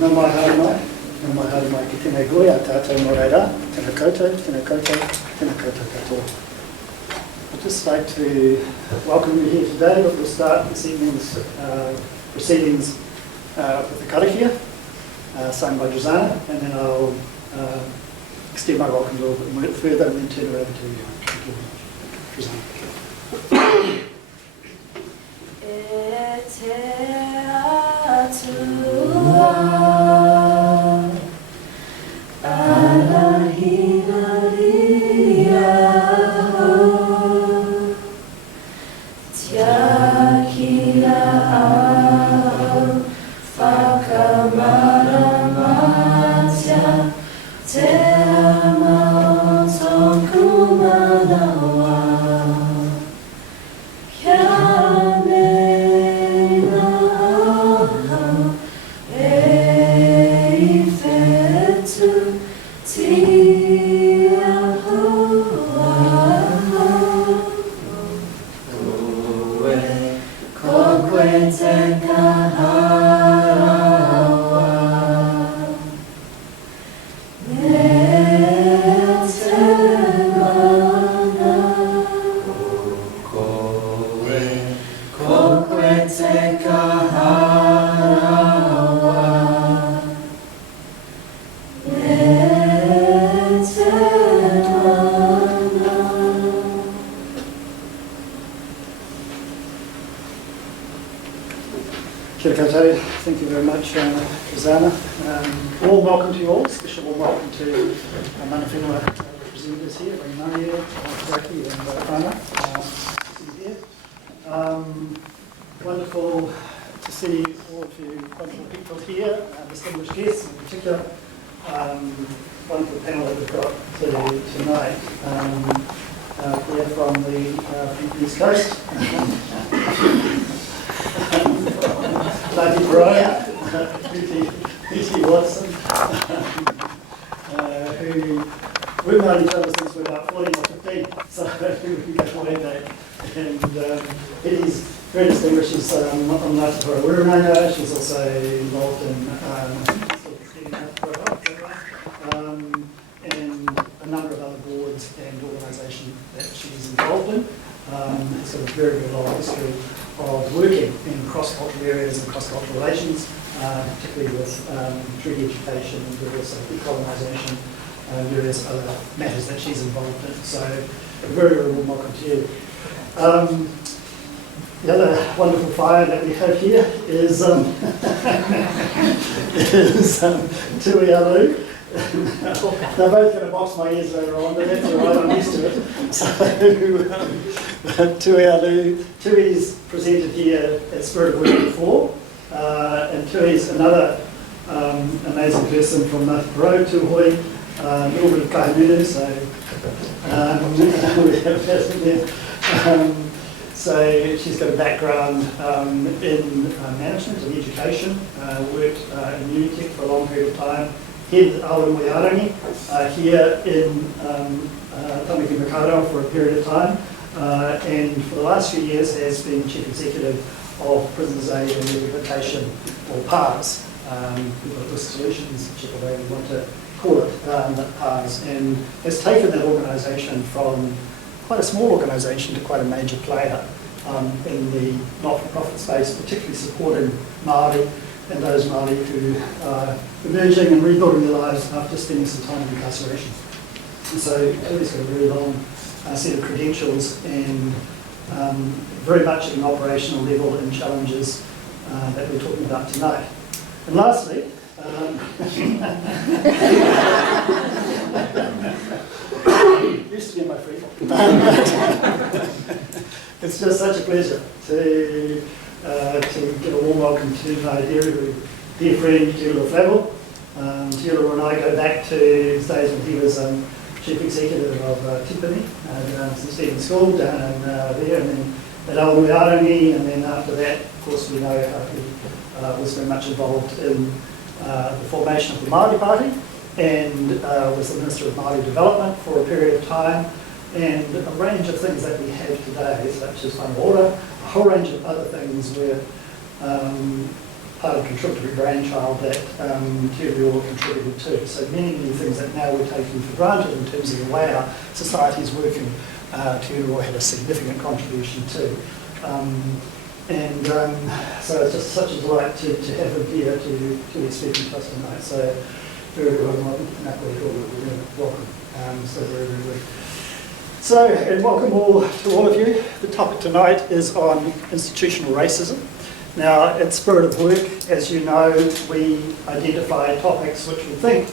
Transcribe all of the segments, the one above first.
Nā mai haere mai, ki tēnei goe a tātou mō reira, tēnā koutou, tēnā koutou katoa. I'd just like to welcome you here today, but we'll start this evening's proceedings with the karakia, sung by Rosanna, and then I'll extend my welcome a little bit further and then turn it over to you. Thank you very much. Rosanna. Thank you very much, Rosanna. Warm welcome to you all, special warm welcome to mana whenua representatives here, Rangiwewehi, Aotearoa and Whanau. Wonderful to see all of you wonderful people here, distinguished guests in particular. Wonderful panel that we've got tonight. Here from the East Coast. Ngāti Raukawa, P.T. Watson, who we've known each other since we were about 14 or 15, so we go way back. And Eddie's very distinguished. She's on Ngāti Ururoa. She's also involved in and a number of other boards and organisations that she's involved in. It's got a very, very long history of working in cross-cultural areas and cross-cultural relations, particularly with treaty education and also decolonisation and various other matters that she's involved in. So a very, very warm welcome to you. The other wonderful fire that we have here is Tui Alu. They're both going to box my ears later on, but that's all right, I'm used to it. So, Tui Alu. Tui's presented here at Spirit of Work before, and Tui's another amazing person from Ngāti Reo, Tuhoi, a little bit of Kahanunu, so we have that there. So she's got a background in management and education, worked in Unitec for a long period of time, head Aotearoa here in Tamaki Makaurau for a period of time, and for the last few years has been Chief Executive of Prisoners Aid and Rehabilitation, or PARS, Political Solutions, whichever way we want to call it, PARS, and has taken that organisation from quite a small organisation to quite a major player in the not-for-profit space, particularly supporting Māori and those Māori who are emerging and rebuilding their lives after spending some time in incarceration. And so Tui's got a very long set of credentials and very much at an operational level and challenges that we're talking about tonight. And lastly, used to be my free it's just such a pleasure to give a warm welcome to my dear friend Ururoa Flavell. Ururoa and I go back to days when he was Chief Executive of Timpani, St Stephen's School down there, and then at Aotearoa, and then after that, of course, we know how he was very much involved in the formation of the Māori Party, and was the Minister of Māori Development for a period of time, and a range of things that we have today, such as Whanau, a whole range of other things were part of contributory brainchild that Te Reo contributed to. So many things that now we're taking for granted in terms of the way our society is working, Te Reo had a significant contribution to. So it's just such a delight to have him here to be speaking to us tonight. So very welcome. So very good. So, and welcome to all of you. The topic tonight is on institutional racism. Now, at Spirit of Work, as you know, we identify topics which we think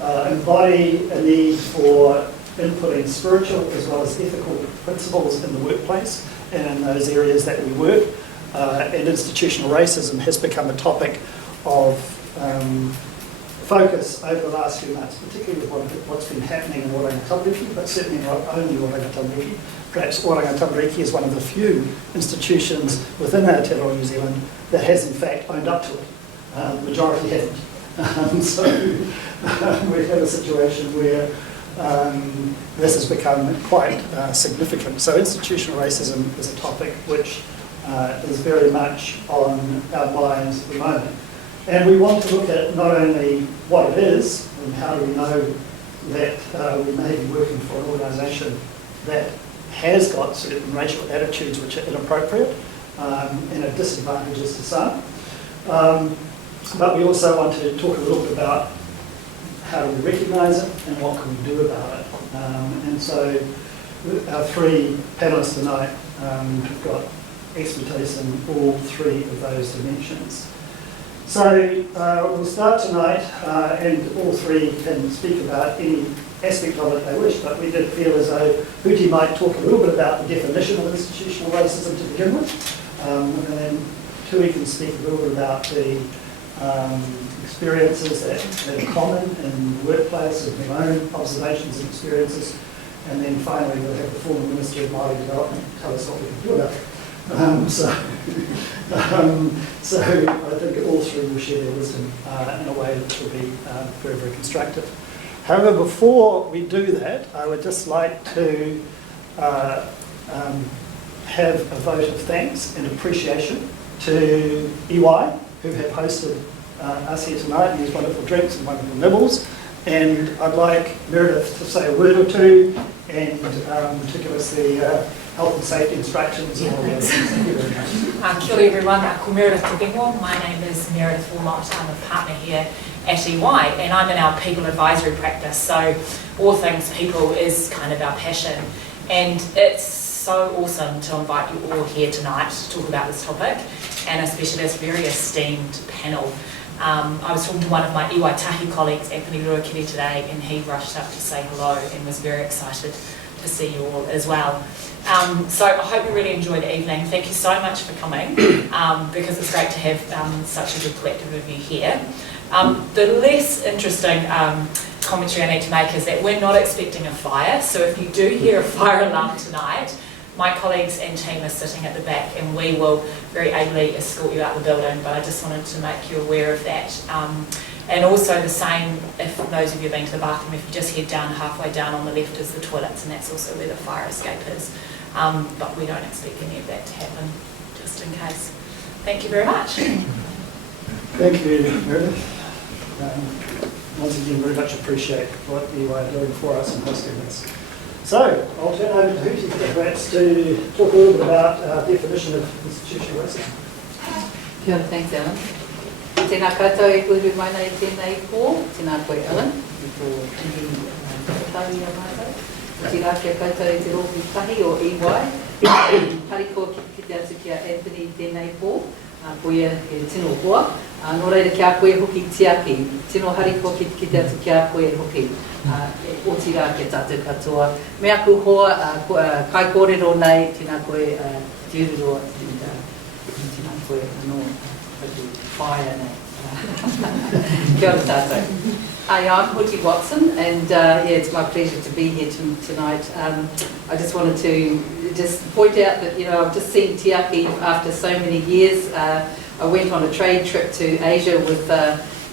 embody a need for inputting spiritual as well as ethical principles in the workplace and in those areas that we work. And institutional racism has become a topic of focus over the last few months, particularly with what's been happening in Wānanga Tamariki, but certainly not only Wānanga Tamariki. Perhaps Wānanga Tamariki is one of the few institutions within Aotearoa New Zealand that has in fact owned up to it. The majority haven't. So we've had a situation where this has become quite significant. So institutional racism is a topic which is very much on our minds at the moment. And we want to look at not only what it is, and how do we know that we may be working for an organisation that has got certain racial attitudes which are inappropriate and are disadvantages to some. But we also want to talk a little bit about how do we recognise it and what can we do about it. And so our three panellists tonight have got expertise in all three of those dimensions. So we'll start tonight, and all three can speak about any aspect of it they wish, but we did feel as though Huti might talk a little bit about the definition of institutional racism to begin with, and then Tui can speak a little bit about the experiences that are common in the workplace, and their own observations and experiences, and then finally we'll have the former Minister of Māori Development tell us what we can do about it. So I think all three will share their wisdom in a way that will be very, very constructive. However, before we do that, I would just like to have a vote of thanks and appreciation to EY, who have hosted us here tonight, and these wonderful drinks and wonderful nibbles. And I'd like Meredith to say a word or two and to give us the health and safety instructions. Yeah, thank you very much. Kia ora everyone, ko Meredith Te Reo. My name is Meredith Wilmot. I'm a partner here at EY, and I'm in our people advisory practice. So all things people is kind of our passion. And it's so awesome to invite you all here tonight to talk about this topic, and especially this very esteemed panel. I was talking to one of my iwi tahi colleagues at Panellists today, and he rushed up to say hello and was very excited to see you all as well. So I hope you really enjoy the evening. Thank you so much for coming, because it's great to have such a good collective of you here. The less interesting commentary I need to make is that we're not expecting a fire, so if you do hear a fire alarm tonight, my colleagues and team are sitting at the back, and we will very ably escort you out the building, but I just wanted to make you aware of that. And also the same, if those of you have been to the bathroom, if you just head down, halfway down on the left is the toilets, and that's also where the fire escape is. But we don't expect any of that to happen, just in case. Thank you very much. Thank you, Meredith. Once again, very much appreciate what you are doing for us and hosting this. So, I'll turn over to Huti perhaps to talk a little bit about our definition of institutional racism. Kia ora, thanks Alan. Tēnā koutou e kuru mai nei tēnei pō, tēnā koe Alan, i tō tahi a mātou. Tēnā kia koutou e te rōpū tahi o EY, hariko ki te atu kia Anthony tēnei pō, koea e tino hoa. Nō reira kia koe hoki tiaki, tino hariko ki te atu kia koe hoki. O tira ke tatu katoa. Me aku hoa, kai kōrero nei, tēnā koe Te Ururoa, tēnā koe anō fire nei. Kia ora tātou. Hi, I'm Huti Watson, and yeah, it's my pleasure to be here tonight. I just wanted to just point out that, you know, I've just seen Tiaki after so many years. I went on a trade trip to Asia with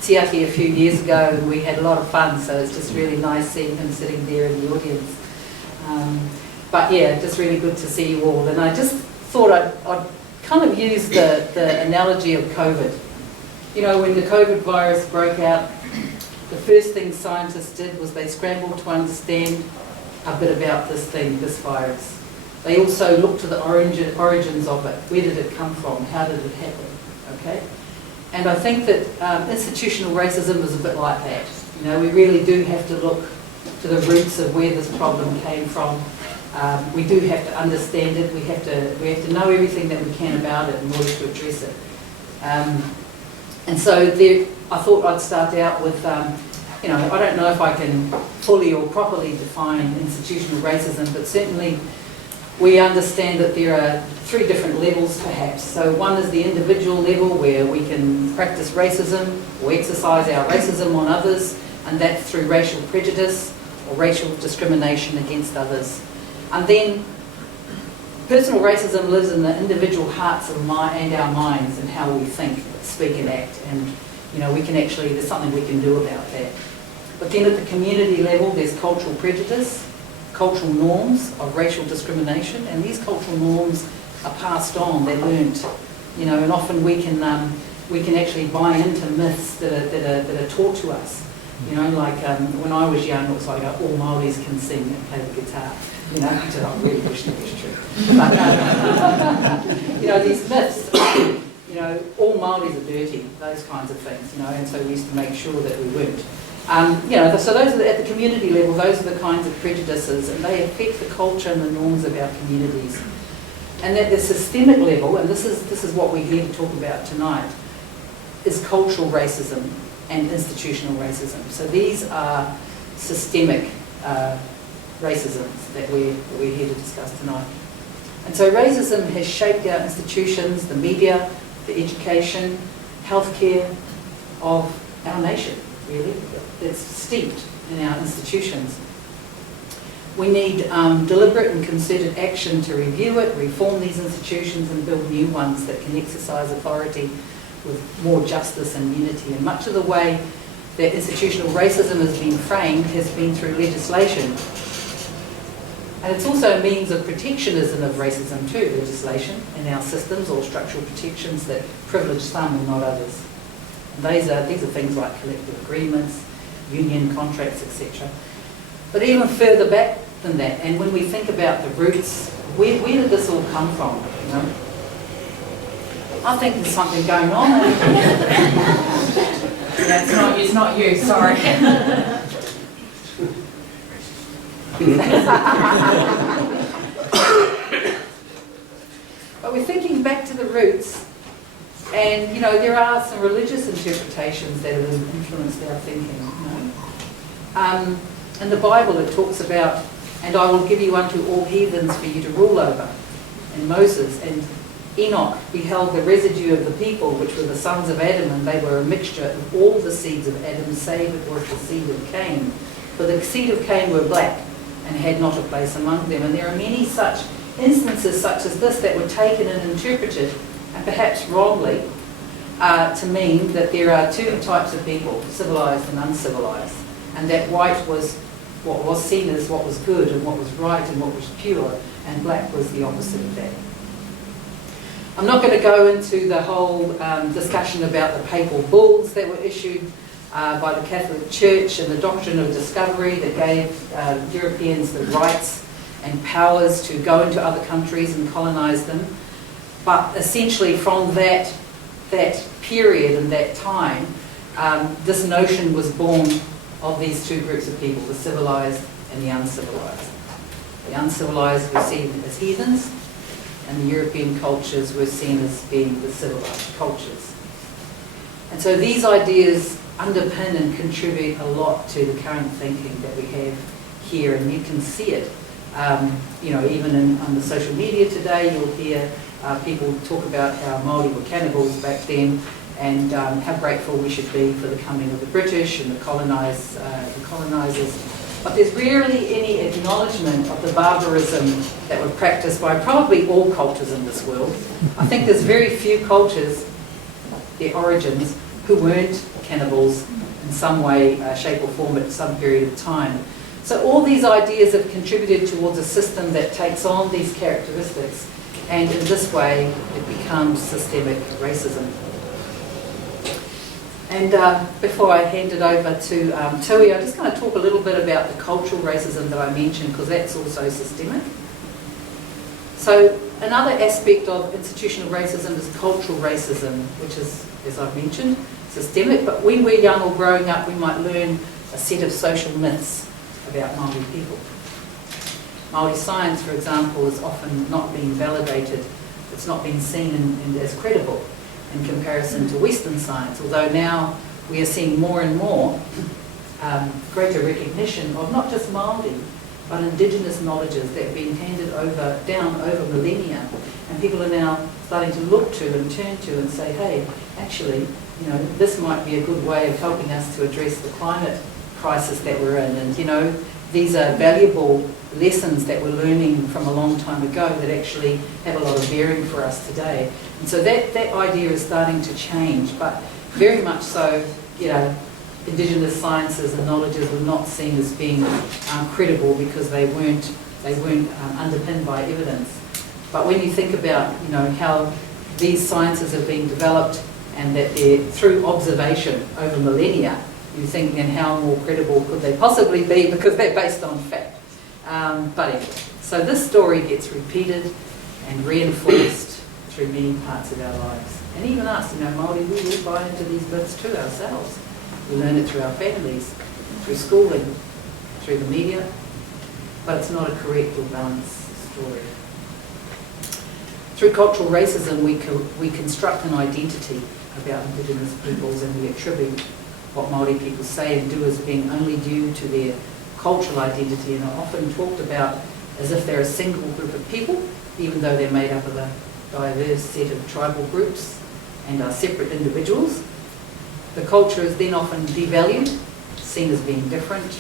Tiaki a few years ago, and we had a lot of fun, so it's just really nice seeing him sitting there in the audience. But yeah, just really good to see you all, and I just thought I'd kind of use the analogy of COVID. You know, when the COVID virus broke out, the first thing scientists did was they scrambled to understand a bit about this thing, this virus. They also looked to the origins of it. Where did it come from? How did it happen? Okay? And I think that institutional racism is a bit like that. You know, we really do have to look to the roots of where this problem came from. We do have to understand it. We have to know everything that we can about it in order to address it. And so I thought I'd start out with, you know, I don't know if I can fully or properly define institutional racism, but certainly we understand that there are 3 different levels perhaps. So one is the individual level where we can practice racism or exercise our racism on others, and that's through racial prejudice or racial discrimination against others. And then personal racism lives in the individual hearts and our minds and how we think, speak and act. And you know, there's something we can do about that. But then at the community level, there's cultural prejudice, cultural norms of racial discrimination, and these cultural norms are passed on, they're learnt, you know, and often we can actually buy into myths that are taught to us. You know, like when I was young, it was like all Māoris can sing and play the guitar. You know, I don't really wish that was true. But, you know, these myths, you know, all Māoris are dirty, those kinds of things, you know, and so we used to make sure that we weren't. You know, so those are at the community level, those are the kinds of prejudices, and they affect the culture and the norms of our communities. And at the systemic level, and this is what we're here to talk about tonight, is cultural racism and institutional racism. So these are systemic racisms that we're here to discuss tonight. And so racism has shaped our institutions, the media, the education, healthcare of our nation, really. It's steeped in our institutions. We need deliberate and concerted action to review it, reform these institutions and build new ones that can exercise authority with more justice and unity. And much of the way that institutional racism has been framed has been through legislation. And it's also a means of protectionism of racism too, legislation in our systems, or structural protections that privilege some and not others. And these are things like collective agreements, union contracts, etc. But even further back than that, and when we think about the roots, where did this all come from? You know? I think there's something going on. Yeah, it's not you, sorry. But we're thinking back to the roots, and you know, there are some religious interpretations that have influenced our thinking. You know? In the Bible it talks about, and I will give you unto all heathens for you to rule over. And Moses and Enoch beheld the residue of the people, which were the sons of Adam, and they were a mixture of all the seeds of Adam, save it was the seed of Cain. For the seed of Cain were black, and had not a place among them. And there are many such instances such as this that were taken and interpreted, and perhaps wrongly, to mean that there are 2 types of people, civilised and uncivilised, and that white was what was seen as what was good and what was right and what was pure, and black was the opposite of that. I'm not going to go into the whole discussion about the papal bulls that were issued by the Catholic Church and the doctrine of discovery that gave Europeans the rights and powers to go into other countries and colonise them. But essentially from that period and that time, this notion was born of these 2 groups of people, the civilised and the uncivilised. The uncivilised were seen as heathens, and the European cultures were seen as being the civilised cultures. And so these ideas underpin and contribute a lot to the current thinking that we have here, and you can see it. You know, even on the social media today, you'll hear people talk about how Māori were cannibals back then, and how grateful we should be for the coming of the British and the colonisers. But there's rarely any acknowledgement of the barbarism that were practiced by probably all cultures in this world. I think there's very few cultures, their origins, who weren't cannibals in some way, shape or form at some period of time. So all these ideas have contributed towards a system that takes on these characteristics And in this way, it becomes systemic racism. And before I hand it over to Tui, I'm just going to talk a little bit about the cultural racism that I mentioned, because that's also systemic. So another aspect of institutional racism is cultural racism, which is, as I've mentioned, systemic. But when we're young or growing up, we might learn a set of social myths about Māori people. Māori science, for example, is often not being validated. It's not being seen as credible in comparison to Western science, although now we are seeing more and more greater recognition of not just Māori, but Indigenous knowledges that have been handed down over millennia, and people are now starting to look to and turn to and say, hey, actually, you know, this might be a good way of helping us to address the climate crisis that we're in, and you know, these are valuable lessons that we're learning from a long time ago that actually have a lot of bearing for us today. And so that idea is starting to change, but very much so, you know, Indigenous sciences and knowledges were not seen as being credible because they weren't underpinned by evidence. But when you think about, you know, how these sciences have been developed and that they're through observation over millennia, you think then how more credible could they possibly be, because they're based on fact. But anyway, so this story gets repeated and reinforced through many parts of our lives. And even us, you know, Māori, we buy into these myths too ourselves. We learn it through our families, through schooling, through the media, but it's not a correct or balanced story. Through cultural racism, we construct an identity about Indigenous peoples, and we attribute what Māori people say and do as being only due to their cultural identity, and are often talked about as if they're a single group of people, even though they're made up of a diverse set of tribal groups and are separate individuals. The culture is then often devalued, seen as being different,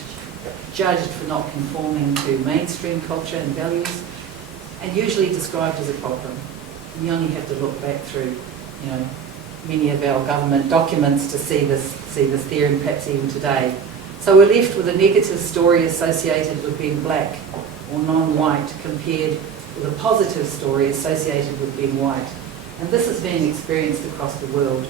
judged for not conforming to mainstream culture and values, and usually described as a problem. You only have to look back through, you know, many of our government documents to see this theory, perhaps even today. So we're left with a negative story associated with being black or non-white, compared with a positive story associated with being white. And this is being experienced across the world.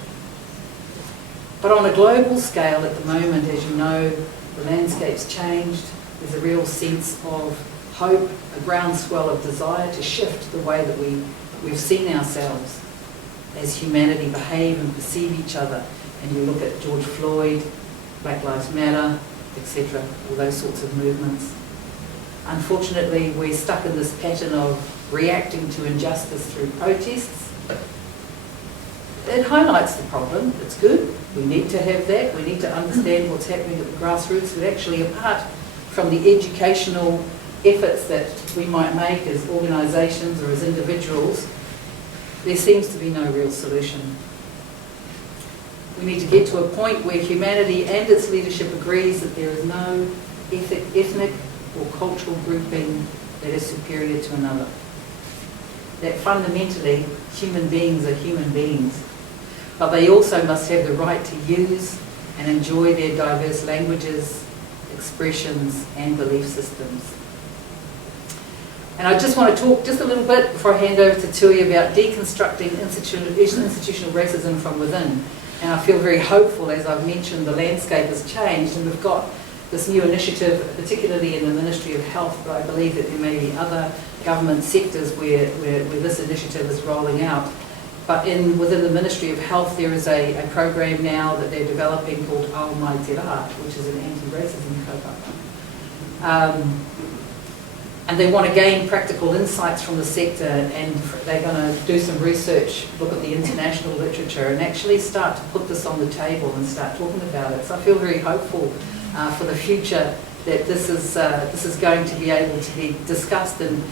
But on a global scale at the moment, as you know, the landscape's changed. There's a real sense of hope, a groundswell of desire to shift the way that we've seen ourselves as humanity behave and perceive each other. And you look at George Floyd, Black Lives Matter, etc., all those sorts of movements. Unfortunately, we're stuck in this pattern of reacting to injustice through protests. It highlights the problem. It's good. We need to have that. We need to understand what's happening at the grassroots, but actually, apart from the educational efforts that we might make as organisations or as individuals, there seems to be no real solution. We need to get to a point where humanity and its leadership agrees that there is no ethnic or cultural grouping that is superior to another. That fundamentally, human beings are human beings, but they also must have the right to use and enjoy their diverse languages, expressions, and belief systems. And I just want to talk just a little bit before I hand over to Tui about deconstructing institutional racism from within. And I feel very hopeful, as I've mentioned, the landscape has changed, and we've got this new initiative, particularly in the Ministry of Health, but I believe that there may be other government sectors where this initiative is rolling out. But within the Ministry of Health, there is a program now that they're developing called Aotearoa, which is an anti-racism kaupapa. And they want to gain practical insights from the sector, and they're going to do some research, look at the international literature, and actually start to put this on the table and start talking about it. So I feel very hopeful for the future that this is going to be able to be discussed, and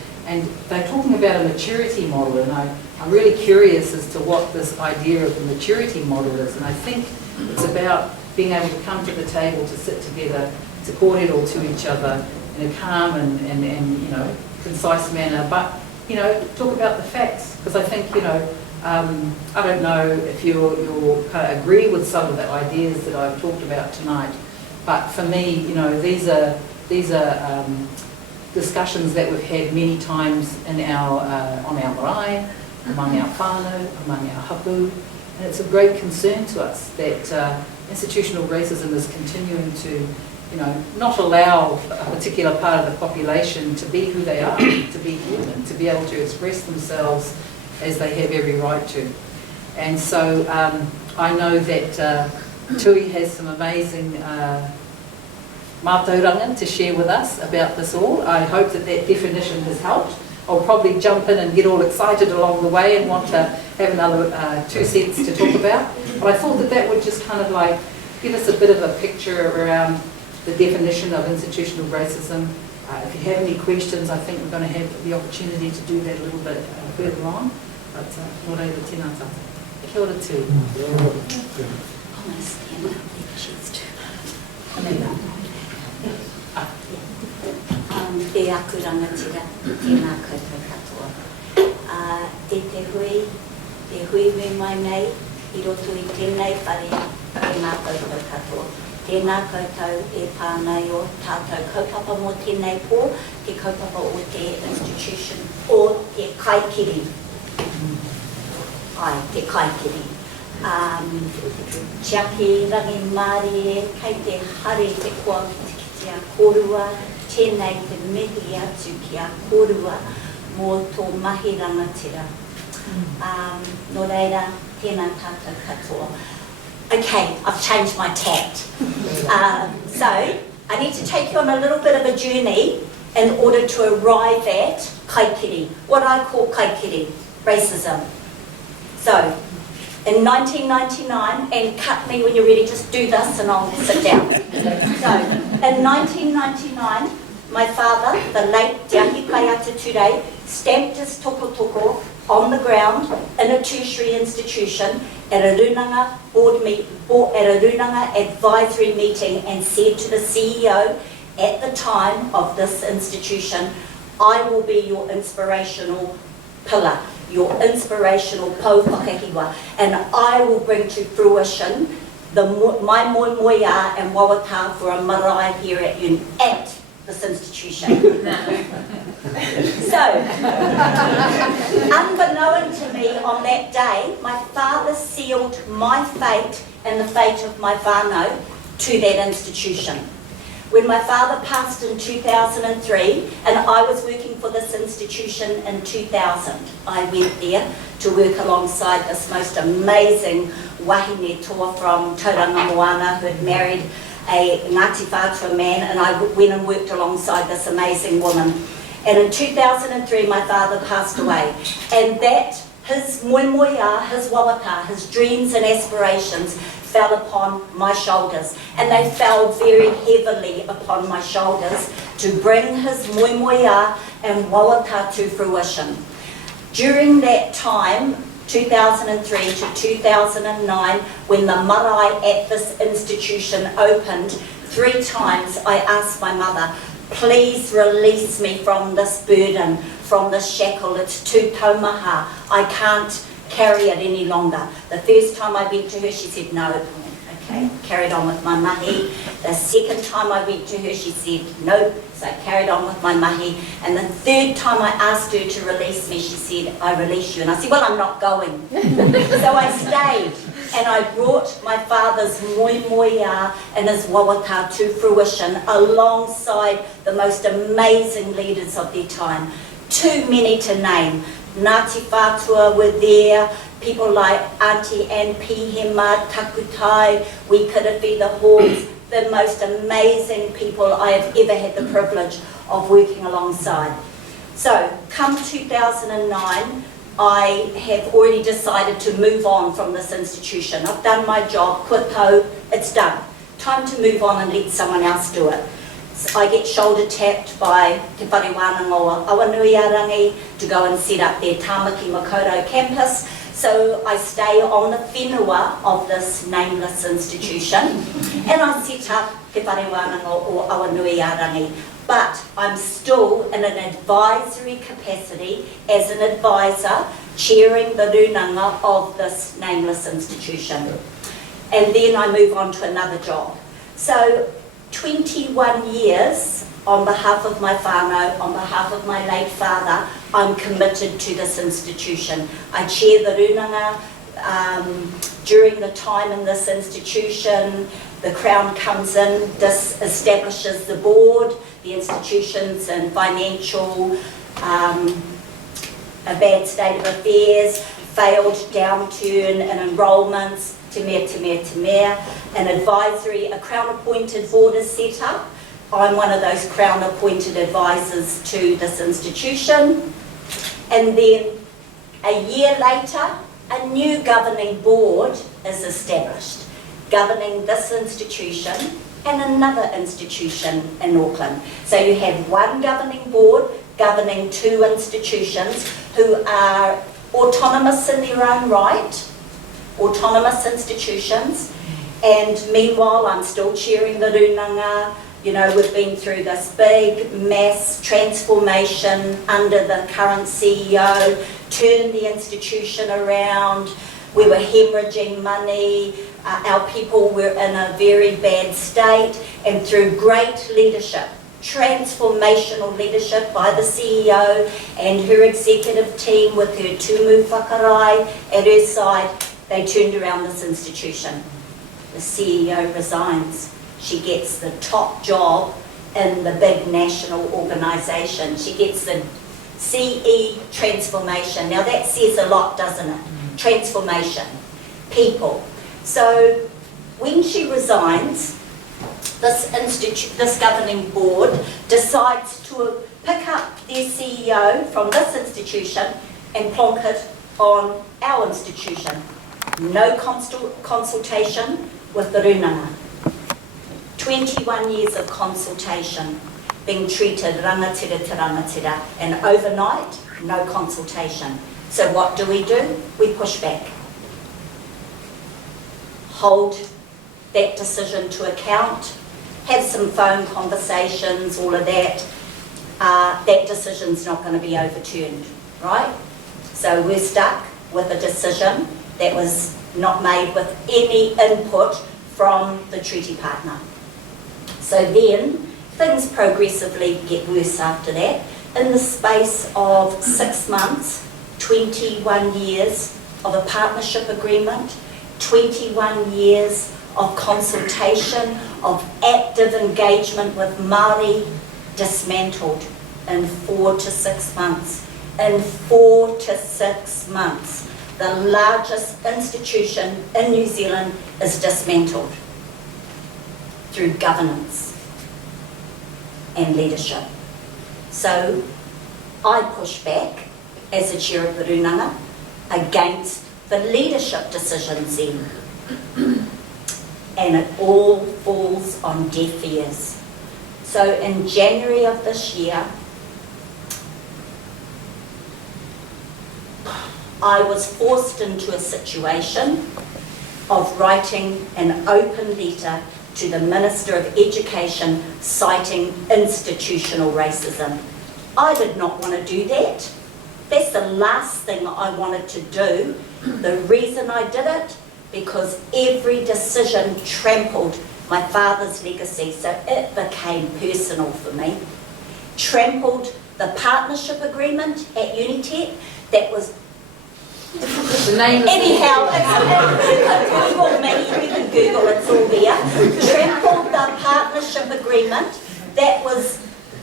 they're talking about a maturity model, and I'm really curious as to what this idea of the maturity model is, and I think it's about being able to come to the table, to sit together, to kōrero to each other in a calm and you know, concise manner, but you know, talk about the facts, because I think, you know, I don't know if you'll kind of agree with some of the ideas that I've talked about tonight, but for me, you know, these are discussions that we've had many times in our, on our marae, among our whānau, among our hapu, and it's of great concern to us that institutional racism is continuing to, not allow a particular part of the population to be who they are, to be human, to be able to express themselves as they have every right to. And so I know that Tui has some amazing Mātauranga to share with us about this all. I hope that that definition has helped. I'll probably jump in and get all excited along the way and want to have another 2 cents to talk about. But I thought that that would just kind of like give us a bit of a picture around the definition of institutional racism. If you have any questions, I think we're going to have the opportunity to do that a little bit further on. But not over tēnā tātou. Kia ora tū. Te aku rangatira, tēnā koutou katoa. Te hui mai nei, I roto I tēnei whare, tēnā koutou katoa. Tēnā koutou e pānei o tātou kaupapa mō tēnei pō, te kaupapa o te institution, o te kaikiri. Ai, te kaikiri. Tiaki rangi Māori e, kei te hare te kua ki a korua, tēnei te mihi atu ki a korua mō tō mahi rangatira. Nō reira, tēnā tātou katoa. Okay, I've changed my tact. So, I need to take you on a little bit of a journey in order to arrive at kaikiri, what I call kaikiri, racism. So, in 1999, and cut me when you're ready, just do this and I'll sit down. So, in 1999, my father, the late Te Ahi Kaiata Ture, stamped his toko on the ground in a tertiary institution at a Runanga advisory meeting and said to the CEO at the time of this institution, I will be your inspirational pillar, your inspirational pauwhakahiwa, and I will bring to fruition my moimoia and wawata for a marae here at this institution. So, unbeknown to me on that day, my father sealed my fate and the fate of my whānau to that institution. When my father passed in 2003, and I was working for this institution in 2000, I went there to work alongside this most amazing wahine toa from Tauranga Moana who had married a Ngāti whātua man, and I went and worked alongside this amazing woman. And in 2003, my father passed away, and that his moimoia, his wawata, his dreams and aspirations fell upon my shoulders, and they fell very heavily upon my shoulders to bring his moimoia and wawata to fruition. During that time, 2003 to 2009, when the marae at this institution opened, 3 times I asked my mother, please release me from this burden, from this shackle, it's too taumaha, I can't carry it any longer. The first time I went to her, she said no. Okay, carried on with my mahi. The second time I went to her, she said no, so I carried on with my mahi. And the third time I asked her to release me, she said, I release you. And I said, well, I'm not going. So I stayed, and I brought my father's moimoia and his wawata to fruition alongside the most amazing leaders of their time. Too many to name. Ngāti whātua were there, people like Auntie Ann Pihema, Takutai, Wikarafi, the Hawks, the most amazing people I have ever had the privilege of working alongside. So, come 2009, I have already decided to move on from this institution. I've done my job, kutau, it's done. Time to move on and let someone else do it. I get shoulder tapped by Te Whare Wānanga o Aotearoa to go and set up their Tāmaki Makaurau campus. So I stay on the whenua of this nameless institution, and I set up Te Whare Wānanga o Aotearoa. But I'm still in an advisory capacity as an advisor chairing the runanga of this nameless institution. And then I move on to another job. So 21 years on behalf of my whānau, on behalf of my late father, I'm committed to this institution. I chair the runanga. During the time in this institution, the Crown comes in, this establishes the board, the institution's in financial, a bad state of affairs, failed downturn in enrolments, te mea, an advisory, a Crown-appointed board is set up. I'm one of those Crown-appointed advisors to this institution. And then a year later, a new governing board is established, governing this institution and another institution in Auckland. So you have one governing board governing two institutions who are autonomous in their own right, autonomous institutions, and meanwhile I'm still chairing the runanga. You know, we've been through this big mass transformation under the current CEO, turned the institution around. We were hemorrhaging money, our people were in a very bad state, and through great leadership, transformational leadership by the CEO and her executive team with her tumu whakarai at her side, they turned around this institution. The CEO resigns. She gets the top job in the big national organisation. She gets the CE transformation. Now that says a lot, doesn't it? Transformation, people. So when she resigns, this governing board decides to pick up their CEO from this institution and plonk it on our institution. No consultation with the runanga. 21 years of consultation, being treated rangatira te rangatira, and overnight, no consultation. So what do? We push back. Hold that decision to account, have some phone conversations, all of that. That decision's not going to be overturned, right? So we're stuck with a decision that was not made with any input from the treaty partner. So then, things progressively get worse after that. In the space of 6 months, 21 years of a partnership agreement, 21 years of consultation, of active engagement with Māori, dismantled in 4 to 6 months. In 4 to 6 months, the largest institution in New Zealand is dismantled through governance and leadership. So I push back as the chair of the runanga against the leadership decisions then. And it all falls on deaf ears. So in January of this year, I was forced into a situation of writing an open letter to the Minister of Education citing institutional racism. I did not want to do that. That's the last thing I wanted to do. The reason I did it, because every decision trampled my father's legacy, so it became personal for me. Trampled the partnership agreement at Unitec that was anyhow, you can Google me, you can Google, it's all there. Trampled the partnership agreement that was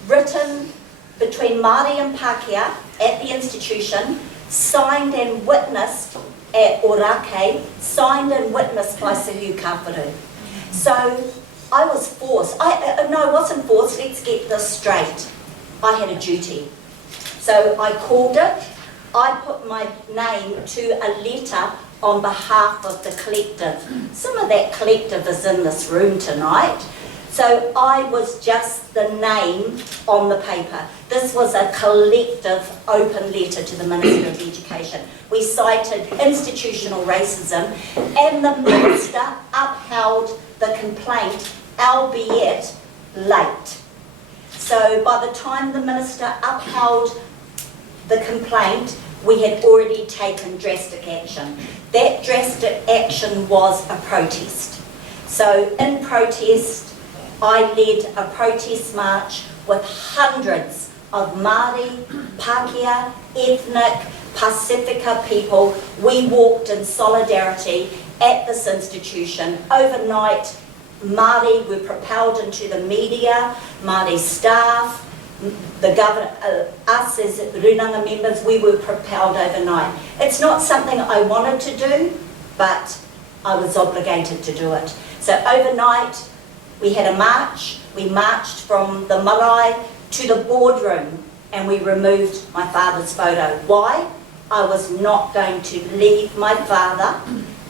written between Māori and Pākehā at the institution, signed and witnessed at Orake, signed and witnessed by Sahu Kaparu. So I was forced, no, I wasn't forced, let's get this straight. I had a duty. So I called it, I put my name to a letter on behalf of the collective. Some of that collective is in this room tonight. So I was just the name on the paper. This was a collective open letter to the Minister of Education. We cited institutional racism and the Minister upheld the complaint, albeit late. So by the time the Minister upheld the complaint, we had already taken drastic action. That drastic action was a protest. So in protest, I led a protest march with hundreds of Māori, Pākehā, ethnic, Pacifica people. We walked in solidarity at this institution. Overnight, Māori were propelled into the media, Māori staff, the government, us as Wānanga members, we were propelled overnight. It's not something I wanted to do, but I was obligated to do it. So overnight, we had a march. We marched from the marae to the boardroom and we removed my father's photo. Why? I was not going to leave my father,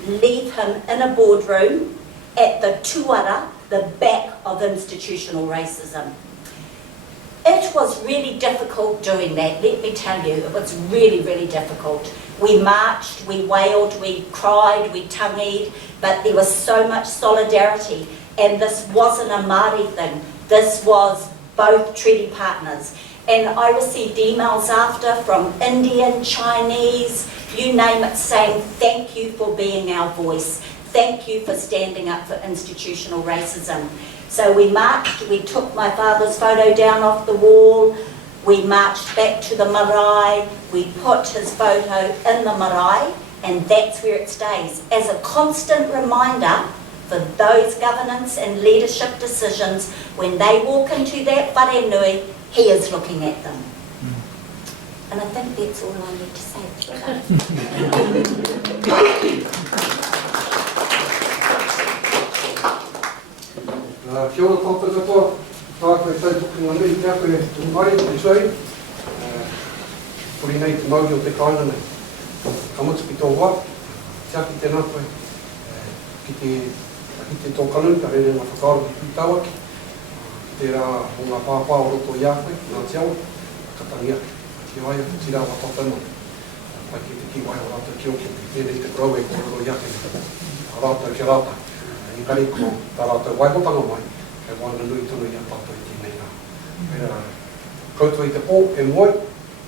leave him in a boardroom at the tuara, the back of institutional racism. It was really difficult doing that, let me tell you. It was really, really difficult. We marched, we wailed, we cried, we tangied, but there was so much solidarity. And this wasn't a Māori thing. This was both treaty partners. And I received emails after from Indian, Chinese, you name it, saying thank you for being our voice. Thank you for standing up for institutional racism. So we marched, we took my father's photo down off the wall, we marched back to the marae, we put his photo in the marae, and that's where it stays, as a constant reminder for those governance and leadership decisions. When they walk into that whare nui, he is looking at them. And I think that's all I need to say. Kia ora tātou katoa, tākoe tautukunga nui, kia koe te Māori, te Treaty. Puri nei te mauri o te kāinga nei. Ka mutu ki tō wā, te aki tēnā koe, ki te tō kanu, ka rere ngā whakaaro ki pūtawaki, ki te rā o ngā pāpā o roto i a koe, Ngāti Aotearoa, ka tangi ake, ki wai ake, tira wa tātou mai. Pai ki te ki wai o rātou ki oki, ki tēnei te grau e kōrero i ake, a rātou ki rātou. Engari ko tā rātou waihotanga mai, kei Wānanga nui tonu i a tātou i tēnei rā. Pera, koutua i te pō, e moi,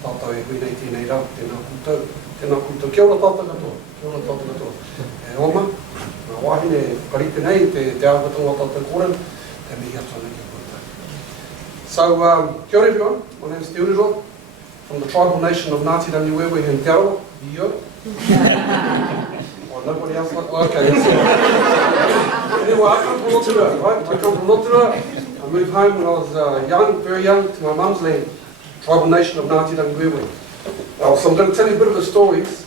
tātou e hui nei tēnei rā, tēnā koutou. Kia ora tātou katoa, kia ora tātou katoa. E oma, ngā wāhine karite nei, te āwatunga tātou kōrena, te mihi atua nei ki koutou. So, kia ora everyone, my name is Te Ururoa, from the tribal nation of Ngāti Rangiwewehi and Aotearoa, nobody else like, well, okay, that's all. Anyway, I come from Aotearoa, right? I come from Aotearoa. I moved home when I was young, very young, to my mum's land, tribal nation of Ngāti Rangiwewehi. So I'm going to tell you a bit of the stories,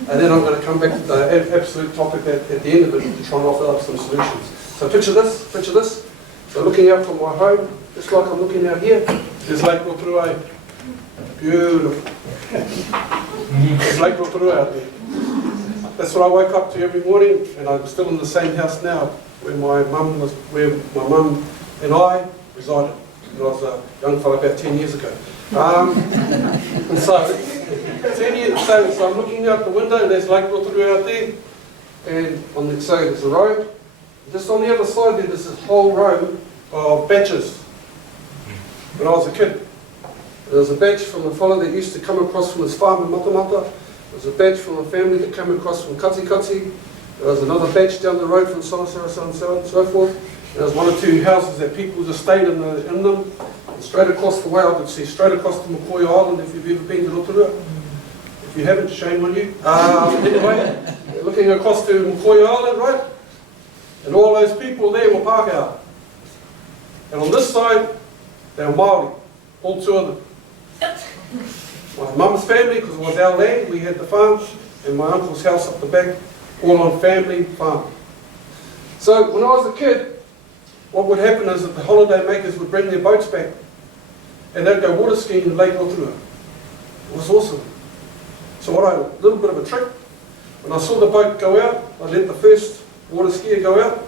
and then I'm going to come back to the absolute topic at the end of it to try and offer up some solutions. So picture this. So looking out from my home, just like I'm looking out here, there's Lake Rotorua. Beautiful. There's Lake Rotorua out there. That's what I woke up to every morning, and I'm still in the same house now where my mum and I resided when I was a young fellow about 10 years ago. So 10 years, so I'm looking out the window, and there's Lake Rotorua out there, and on the side there's a road. Just on the other side there's this whole row of batches. When I was a kid, there was a batch from a fellow that used to come across from his farm in Matamata. There was a batch from a family that came across from Kati. There was another batch down the road from so and so forth. There was one or two houses that people just stayed in them. And straight across the way, I could see straight across to Makoia Island, if you've ever been to Rotorua. If you haven't, shame on you. Anyway, looking across to Makoia Island, right? And all those people there were Pākehā. And on this side, they were Māori, all two of them. My mum's family, because it was our land, we had the farm, and my uncle's house up the back, all on family farm. So when I was a kid, what would happen is that the holiday makers would bring their boats back, and they'd go water skiing in Lake Rotorua. It was awesome. So a little bit of a trick, when I saw the boat go out, I let the first water skier go out,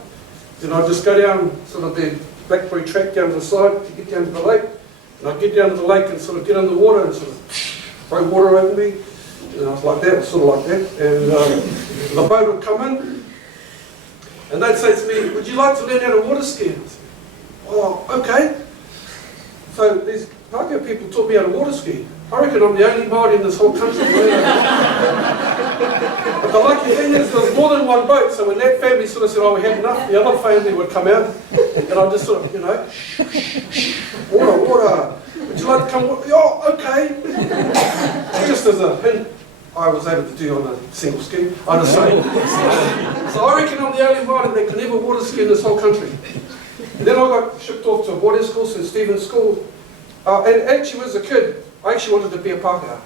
then I'd just go down sort of the blackberry track down to the side to get down to the lake, and I'd get down to the lake and sort of get in the water and sort of throw water over me, and I was like that, sort of like that, and the boat would come in, and they'd say to me, would you like to learn how to water ski? And I said, oh, okay. So these Pākehā people taught me how to water ski. I reckon I'm the only Māori in this whole country. But But the lucky thing is there was more than one boat, so when that family sort of said, oh, we had enough, the other family would come out, and I'd just sort of, you know, water, water. Would you like to come? Oh, okay. Just as a hint, I was able to do on a single ski. I just say. So I reckon I'm the only one that can ever water ski in this whole country. And then I got shipped off to a boarding school, St Stephen's School. And actually, as a kid, I actually wanted to be a Pākehā.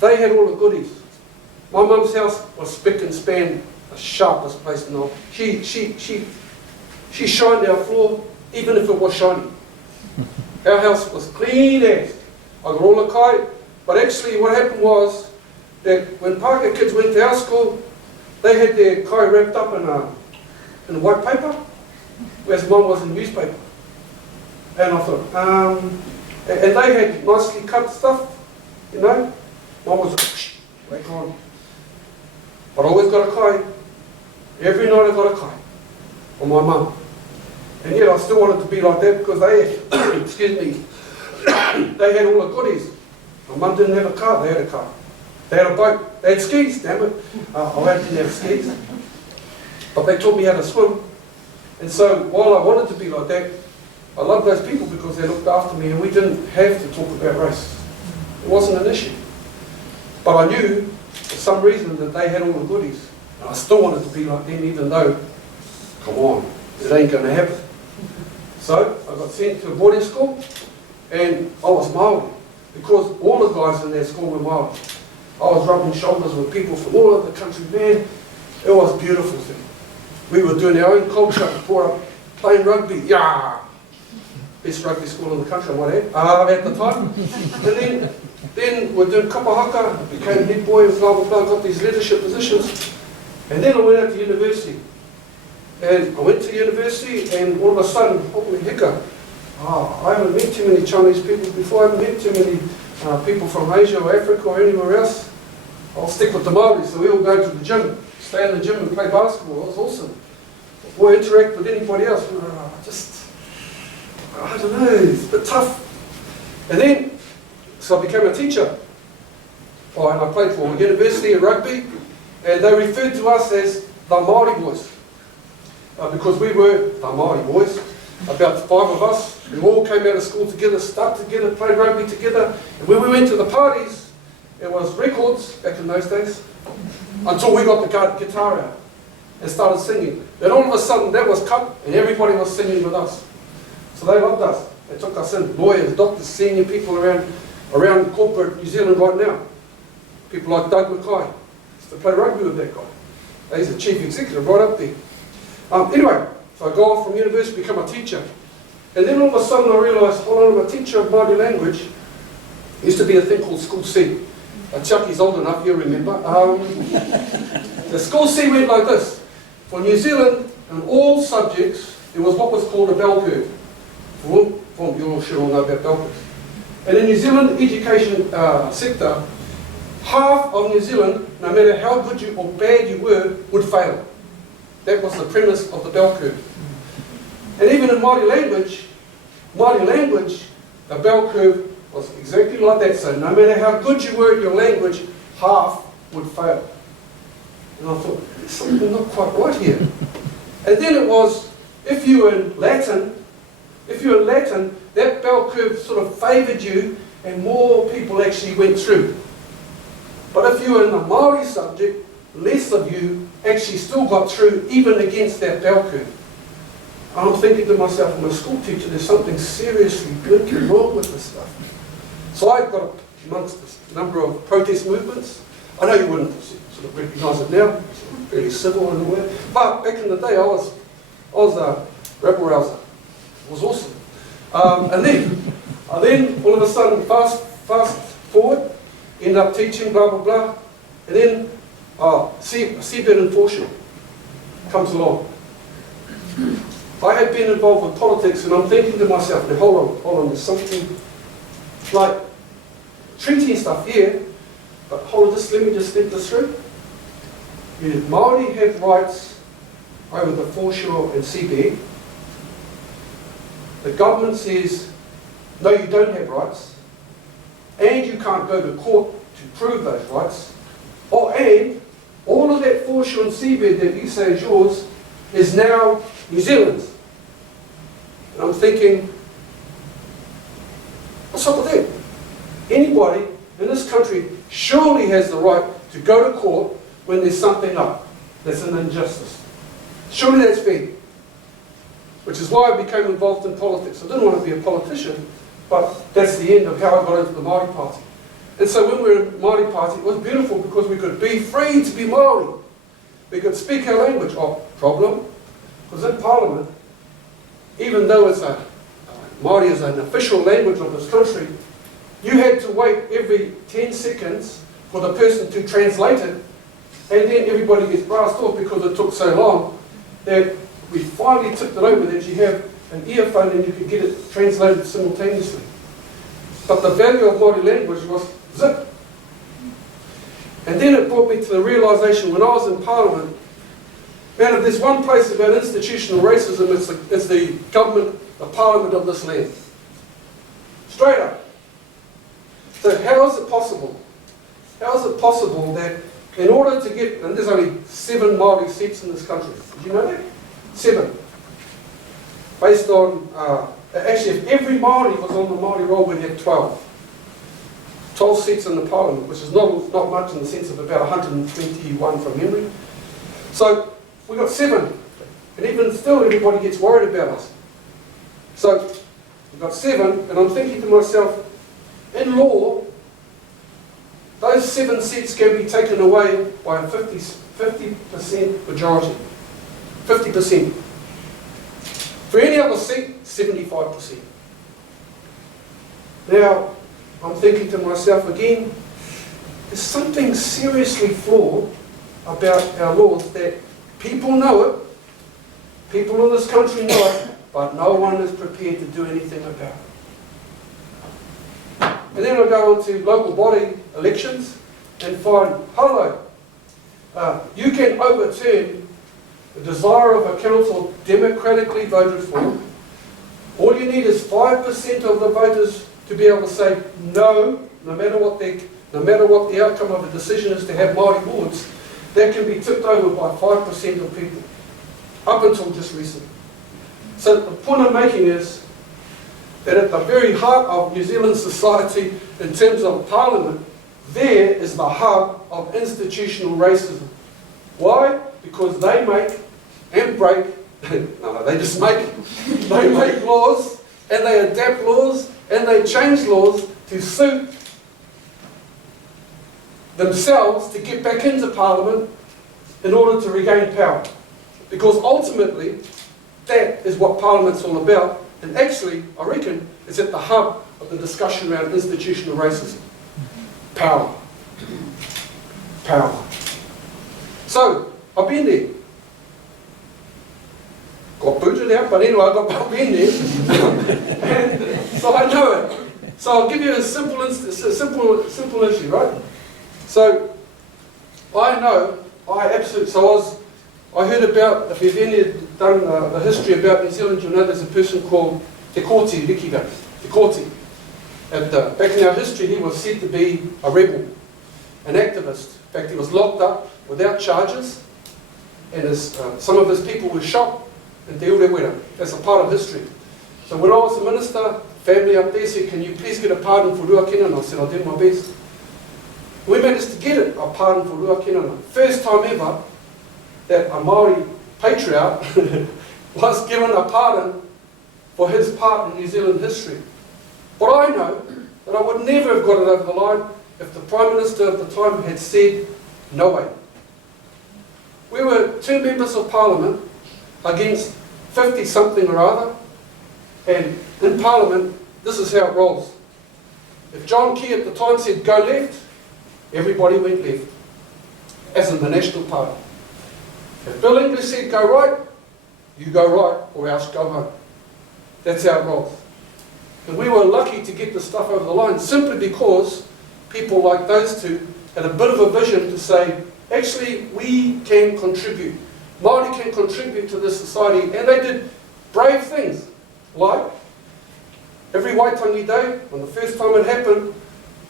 They had all the goodies. My mum's house was spick and span, the sharpest place in the world. She shined our floor, even if it was shiny. Our house was clean as. I got all the kai. But actually what happened was that when Pākehā kids went to our school, they had their kai wrapped up in white paper, whereas mine was in newspaper. And I thought, and they had nicely cut stuff, you know. Mine was back on. But I always got a kai. Every night I got a kai from my mum. And yet I still wanted to be like that because they had, excuse me, they had all the goodies. My mum didn't have a car, they had a car. They had a boat, they had skis, damn it. I didn't have skis. But they taught me how to swim. And so while I wanted to be like that, I loved those people because they looked after me and we didn't have to talk about race. It wasn't an issue. But I knew, for some reason, that they had all the goodies. And I still wanted to be like them even though, come on, it ain't going to happen. So I got sent to a boarding school and I was Māori because all the guys in that school were Māori. I was rubbing shoulders with people from all over the country. Man, it was a beautiful thing. We were doing our own culture, playing rugby, yeah. Best rugby school in the country, I might add, at the time. And then we're doing kapahaka, became head boy and blah, blah, blah, got these leadership positions. And then I went out to university. And I went to university and all of a sudden, holy hiccup, I haven't met too many Chinese people before, I haven't met too many people from Asia or Africa or anywhere else. I'll stick with the Māori, so we all go to the gym, stay in the gym and play basketball. It was awesome. Before I interact with anybody else, I don't know, it's a bit tough. And then, so I became a teacher. And I played for a university at rugby, and they referred to us as the Māori boys. Because we were the Māori boys, about 5 of us, we all came out of school together, stuck together, played rugby together, and when we went to the parties, it was records back in those days, until we got the guitar out and started singing. Then all of a sudden that was cut and everybody was singing with us. So they loved us. They took us in, lawyers, doctors, senior people around corporate New Zealand right now. People like Doug Mackay, used to play rugby with that guy. He's the chief executive right up there. Anyway, so I go off from university, become a teacher. And then all of a sudden I realised, hold on, I'm a teacher of Māori language. There used to be a thing called School C. Chucky's old enough, you'll remember. The School C went like this. For New Zealand, in all subjects, there was what was called a bell curve. You should all know about bell curves. And in New Zealand education sector, half of New Zealand, no matter how good you or bad you were, would fail. That was the premise of the bell curve. And even in Māori language, the bell curve was exactly like that. So no matter how good you were at your language, half would fail. And I thought, there's something not quite right here. And then it was, if you were in Latin, that bell curve sort of favoured you and more people actually went through. But if you were in the Māori subject, less of you actually still got through even against that bell curve. And I'm thinking to myself, I'm a school teacher, there's something seriously blinking wrong with this stuff. So I got amongst a number of protest movements. I know you wouldn't sort of recognise it now, it's fairly civil in a way. But back in the day, I was a rebel rouser. It was awesome. And then all of a sudden, fast forward, end up teaching, blah, blah, blah. And then seabed enforcement comes along. I had been involved with politics and I'm thinking to myself, now hold on, there's something like treaty and stuff here, but hold on, let me just think this through. Māori have rights over the foreshore and seabed. The government says, no, you don't have rights, and you can't go to court to prove those rights. And all of that foreshore and seabed that you say is yours is now New Zealand's. And I'm thinking, what's up with that? Anybody in this country surely has the right to go to court when there's something up that's an injustice. Surely that's fair. Which is why I became involved in politics. I didn't want to be a politician, but that's the end of how I got into the Māori Party. And so when we were in the Māori Party, it was beautiful because we could be free to be Māori. We could speak our language. Problem, because in Parliament, even though Māori is an official language of this country, you had to wait every 10 seconds for the person to translate it, and then everybody gets brassed off because it took so long that we finally tipped it over that you have an earphone and you could get it translated simultaneously. But the value of Māori language was zip. And then it brought me to the realisation when I was in Parliament, man, if there's one place about institutional racism, it's the government, the Parliament of this land. Straight up. So how is it possible? How is it possible that in order to get, and there's only 7 Māori seats in this country, did you know that? 7. Based on, actually if every Māori was on the Māori roll, we'd have 12. 12 seats in the Parliament, which is not much in the sense of about 121 from memory. So we got 7, and even still everybody gets worried about us. So we've got 7, and I'm thinking to myself, in law, those 7 seats can be taken away by a 50% majority. 50%. For any other seat, 75%. Now, I'm thinking to myself again, there's something seriously flawed about our laws that people know it, people in this country know it, but no one is prepared to do anything about it. And then I go on to local body elections and find, hello, you can overturn the desire of a council democratically voted for. All you need is 5% of the voters to be able to say no, no matter what the outcome of the decision is to have Māori boards. That can be tipped over by 5% of people, up until just recently. So the point I'm making is that at the very heart of New Zealand society, in terms of Parliament, there is the hub of institutional racism. Why? Because they make and break, no, they just make, they make laws, and they adapt laws, and they change laws to suit themselves to get back into Parliament in order to regain power. Because ultimately, that is what Parliament's all about. And actually, I reckon, it's at the hub of the discussion around institutional racism. Power. Power. So, I've been there. Got booted out, but anyway, I've been there. So I know it. So I'll give you a simple issue, right? So, I know, I heard about, if you've any done the history about New Zealand, you'll know there's a person called Te Koti Rikiga, Te Koti. And back in our history, he was said to be a rebel, an activist. In fact, he was locked up without charges, and some of his people were shot in Te Ururoa. That's a part of history. So when I was a minister, family up there said, can you please get a pardon for Ruakina? And I said, I'll do my best. We managed to get it, a pardon for Ruakina. First time ever that a Māori patriarch was given a pardon for his part in New Zealand history. But I know that I would never have got it over the line if the Prime Minister at the time had said, no way. We were 2 members of Parliament against 50-something or other, and in Parliament, this is how it rolls. If John Key at the time said, go left, everybody went left, as in the National Party. If Bill English said, go right, you go right, or else go home. That's how it rolls. And we were lucky to get the stuff over the line simply because people like those two had a bit of a vision to say, actually, we can contribute. Māori can contribute to this society, and they did brave things, like every Waitangi Day, when the first time it happened,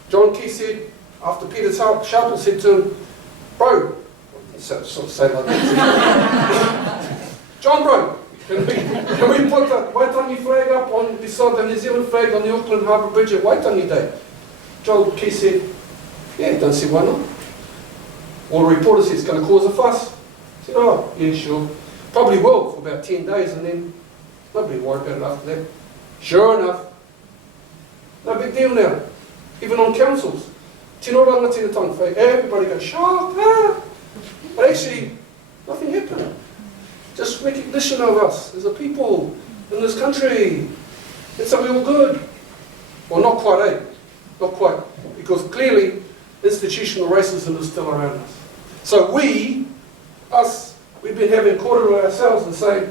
John Key said, after Peter Sharple said to him, Bro, sort of say like that. John Bro, can we put the Waitangi flag up on beside the New Zealand flag on the Auckland Harbour Bridge at Waitangi Day? Joel Key said, yeah, don't see why not. All the reporters said it's going to cause a fuss. I said, oh, yeah, sure. Probably will for about 10 days and then nobody worried about it after that. Sure enough, no big deal now. Even on councils. Tino rangatira tanga whai, everybody goes, shock, ah! But actually, nothing happened. Just recognition of us as a people in this country. It's a real good. Well, not quite, eh? Not quite. Because clearly, institutional racism is still around us. So we've been having kōrero ourselves and saying,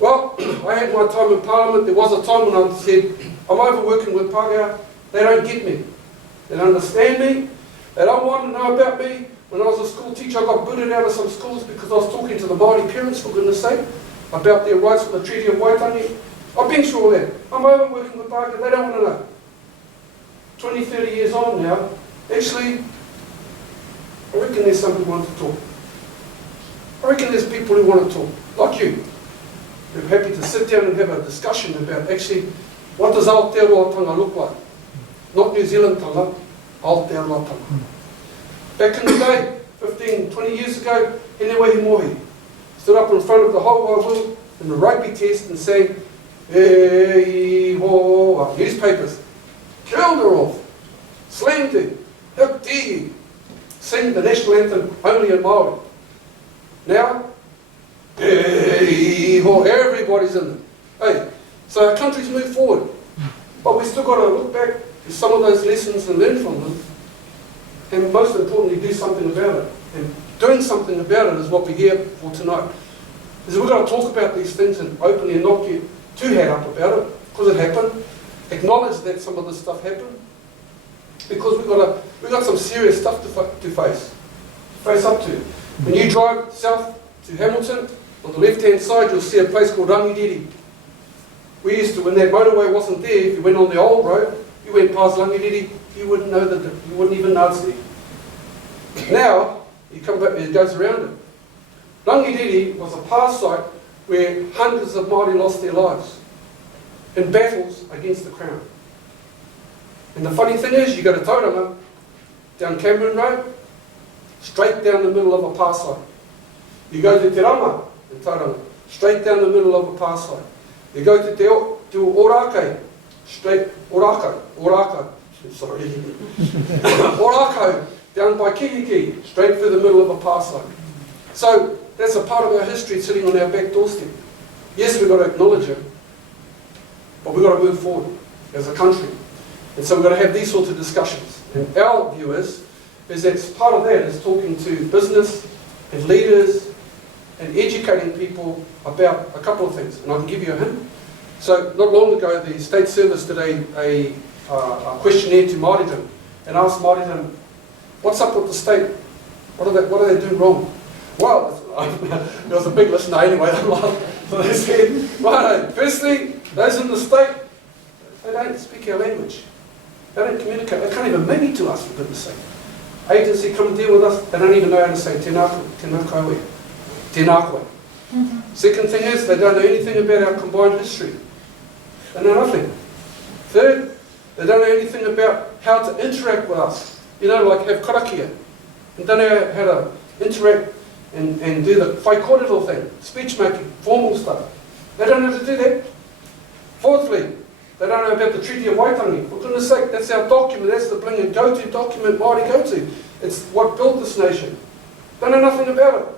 well, I had my time in Parliament. There was a time when I said, I'm overworking with Pākehā. They don't get me. They don't understand me. They don't want to know about me. When I was a school teacher, I got booted out of some schools because I was talking to the Māori parents, for goodness sake, about their rights for the Treaty of Waitangi. I've been through all that. I'm overworking with Pākehā. They don't want to know. 20, 30 years on now, actually, I reckon there's some who want to talk. I reckon there's people who want to talk, like you. They're happy to sit down and have a discussion about actually what does Aotearoa tanga look like? Not New Zealand tanga, Aotearoa tanga. Back in the day, 15, 20 years ago, Ngāti Mohi stood up in front of the whole wide world in the rugby test and sang, "Hey ho," newspapers, killed her off, slammed her, how dare you, sing the national anthem only in Māori. Now, hey ho, everybody's in it. Hey, so our country's moved forward, but we've still got to look back to some of those lessons and learn from them, and most importantly, do something about it. And doing something about it is what we're here for tonight. Is we've got to talk about these things and openly and not get too head up about it, because it happened. Acknowledge that some of this stuff happened, because we've got some serious stuff to face up to. When you drive south to Hamilton, on the left-hand side, you'll see a place called Rangiwewehi. We used to, when that motorway wasn't there, if you went on the old road, you went past Rangiwewehi, you wouldn't know that, you wouldn't even know it's there. Now, you come back, it goes around it. Rangiwewehi was a past site where hundreds of Māori lost their lives in battles against the Crown. And the funny thing is, you go to Tauranga, down Cameron Road, straight down the middle of a past site. You go to Te Rama in Tauranga, straight down the middle of a past site. You go to Orake, straight, Orako, sorry, Orako, down by Kihiki, straight through the middle of a past site. So that's a part of our history sitting on our back doorstep. Yes, we've got to acknowledge it, but we've got to move forward as a country. And so we've got to have these sorts of discussions. And our view is that part of that is talking to business and leaders and educating people about a couple of things. And I can give you a hint. So not long ago, the State Service did a questionnaire to Māori Development and asked Māori Development, what's up with the state? What are they doing wrong? Well, there was a big listener anyway. So they said, right, firstly, those in the state, they don't speak our language. They don't communicate. They can't even maybe to us, for goodness sake. Agency come and deal with us, they don't even know how to say tēnā koe. Second thing is, they don't know anything about our combined history. They know nothing. Third, they don't know anything about how to interact with us. You know, like have karakia. They don't know how to interact and do the whai kōrero thing, speech making, formal stuff. They don't know how to do that. Fourthly, they don't know about the Treaty of Waitangi. For goodness sake, that's our document, that's the bling and go-to document Māori go to. It's what built this nation. They know nothing about it.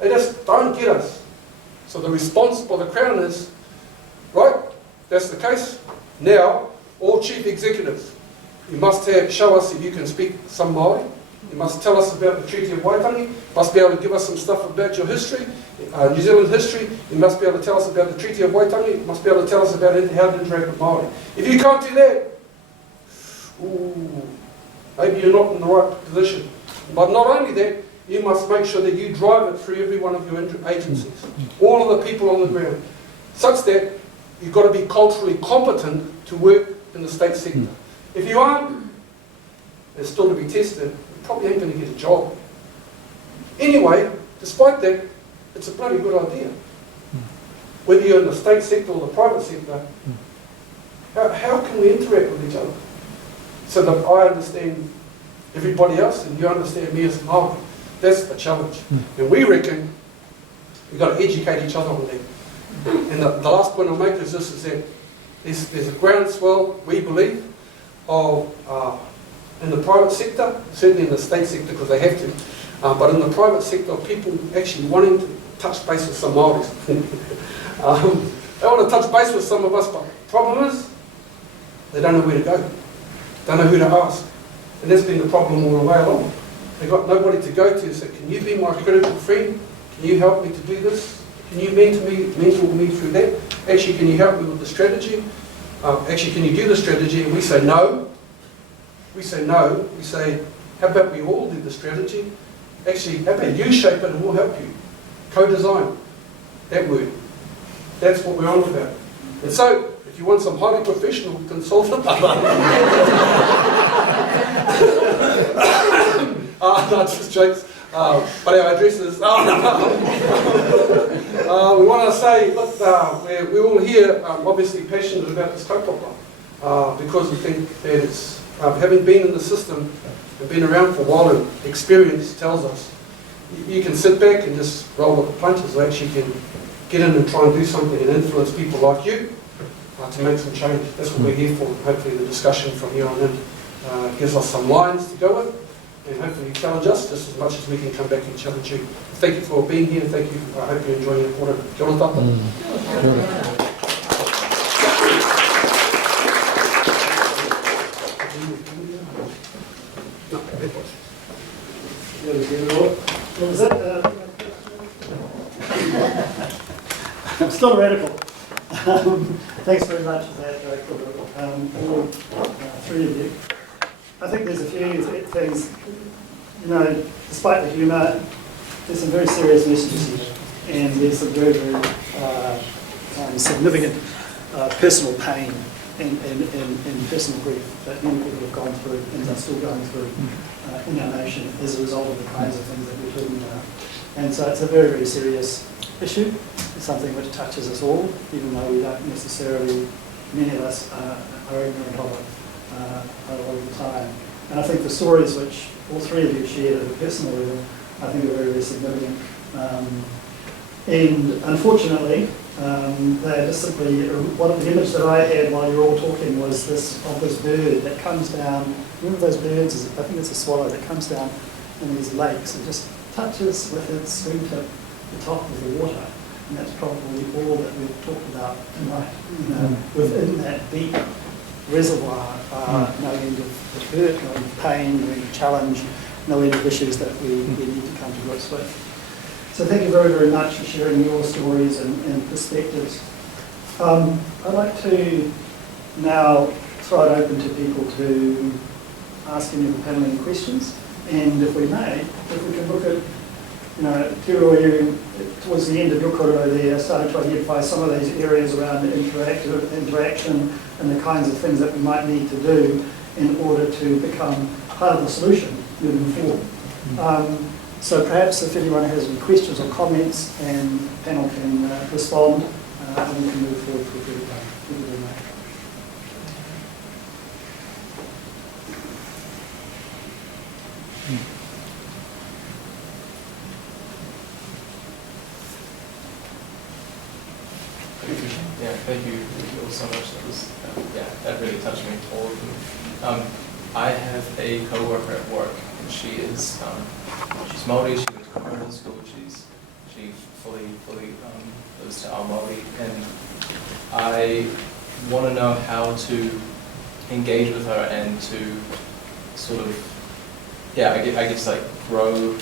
They just don't get us. So the response by the Crown is, right, that's the case. Now, all chief executives, you must show us if you can speak some Māori. You must tell us about the Treaty of Waitangi. You must be able to give us some stuff about your history, New Zealand history. You must be able to tell us about the Treaty of Waitangi. You must be able to tell us about how to interact with Māori. If you can't do that, maybe you're not in the right position. But not only that, you must make sure that you drive it through every one of your agencies, all of the people on the ground, such that you've got to be culturally competent to work in the state sector. If you aren't, it's still to be tested. You probably ain't going to get a job. Anyway, despite that, it's a bloody good idea. Whether you're in the state sector or the private sector, how can we interact with each other so that I understand everybody else and you understand me as a Māori? That's the challenge. And we reckon we've got to educate each other on that. And the last point I'll make is this, is that there's a groundswell, we believe, of in the private sector, certainly in the state sector because they have to, but in the private sector, people actually wanting to touch base with some Māoris. They want to touch base with some of us, but the problem is, they don't know where to go. Don't know who to ask. And that's been the problem all the way along. They've got nobody to go to, so can you be my critical friend? Can you help me to do this? Can you mentor me through that? Actually, can you help me with the strategy? Actually, can you do the strategy? And we say no. We say no. We say, how about we all do the strategy? Actually, how about you shape it and we'll help you. Co-design. That word. That's what we're on about. And so, if you want some highly professional consultant, no, just jokes. But our address is, we want to say, look, we're all here obviously passionate about this kaupapa because we think that it's, having been in the system and been around for a while and experience tells us, you can sit back and just roll with the punches, or actually can get in and try and do something and influence people like you to make some change. That's what we're here for. Hopefully the discussion from here on in gives us some lines to go with. And hopefully challenge us just as much as we can come back and challenge you. Thank you for being here. Thank you. I hope you're enjoying the order. Kia ora tata. What was that? I'm still a radical. Thanks very much for that, all three of you. I think there's a few things, despite the humour, there's some very serious messages here, and there's some very, very significant personal pain and personal grief that many people have gone through and are still going through in our nation as a result of the kinds of things that we're talking about. And so it's a very, very serious issue. It's something which touches us all, even though we don't necessarily, many of us are ignorant of it a lot of the time. And I think the stories which all three of you shared at a personal level, I think are very, very significant. And unfortunately, they're just simply, one of the image that I had while you were all talking was this bird that comes down. Remember those birds? I think it's a swallow that comes down in these lakes and just touches with its wing tip the top of the water. And that's probably all that we've talked about tonight. Within that deep reservoir, no end of hurt, no end of pain, no end of challenge, no end of issues that we need to come to grips with. So thank you very, very much for sharing your stories and perspectives. I'd like to now throw it open to people to ask any of the panel any questions. And if we may, if we can look at, Te Reo, towards the end of your korero there, started to identify some of these areas around interaction and the kinds of things that we might need to do in order to become part of the solution moving forward. So perhaps if anyone has any questions or comments, and the panel can respond, and we can move forward quickly. Yeah, thank you all so much. That was, that really touched me, all of them. I have a co-worker at work, and she's Māori. She went to Korean school. She fully lives to our Māori, and I want to know how to engage with her and to sort of, I guess like grow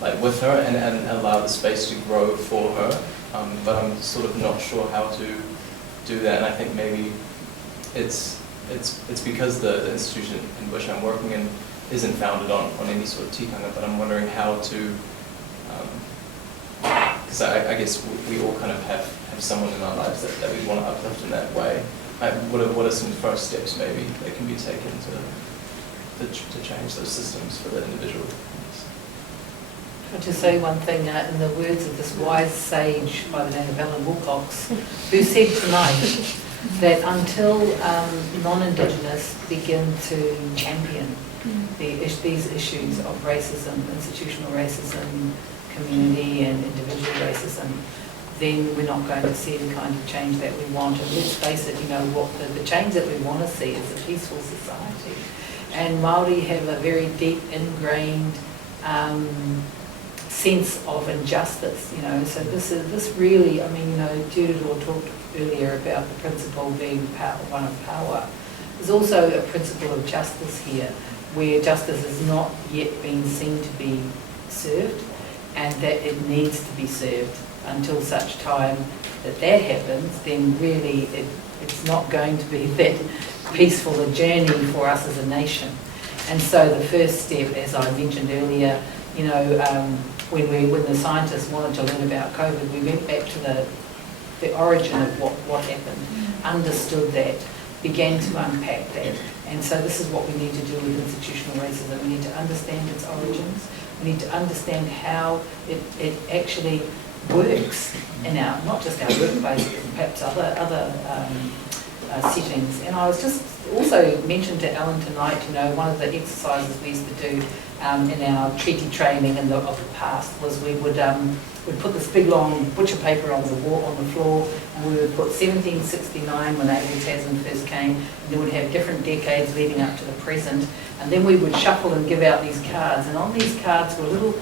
like with her and allow the space to grow for her. But I'm sort of not sure how to do that, and I think maybe it's because the institution in which I'm working in isn't founded on any sort of tikanga, but I'm wondering how to, because I guess we all kind of have someone in our lives that we want to uplift in that way. What are some first steps maybe that can be taken to change those systems for the individual? I'll just say one thing in the words of this wise sage by the name of Alan Wilcox, who said tonight that until non-Indigenous begin to champion these issues of racism, institutional racism, community and individual racism, then we're not going to see the kind of change that we want. And let's face it, you know, what the change that we want to see is a peaceful society. And Māori have a very deep, ingrained sense of injustice, you know. So this really, I mean, you know, Judith talked earlier about the principle being one of power. There's also a principle of justice here, where justice has not yet been seen to be served, and that it needs to be served. Until such time that that happens, then really it's not going to be that peaceful a journey for us as a nation. And so the first step, as I mentioned earlier, you know, when the scientists wanted to learn about COVID, we went back to the origin of what happened, understood that, began to unpack that. And so this is what we need to do with institutional racism. We need to understand its origins. We need to understand how it actually works in our, not just our workplace, but perhaps other settings. And I was just also mentioned to Ellen tonight, you know, one of the exercises we used to do in our treaty training of the past was we'd put this big long butcher paper on the wall, on the floor, and we would put 1769 when Abel Tasman first came, and then we'd have different decades leading up to the present, and then we would shuffle and give out these cards, and on these cards were little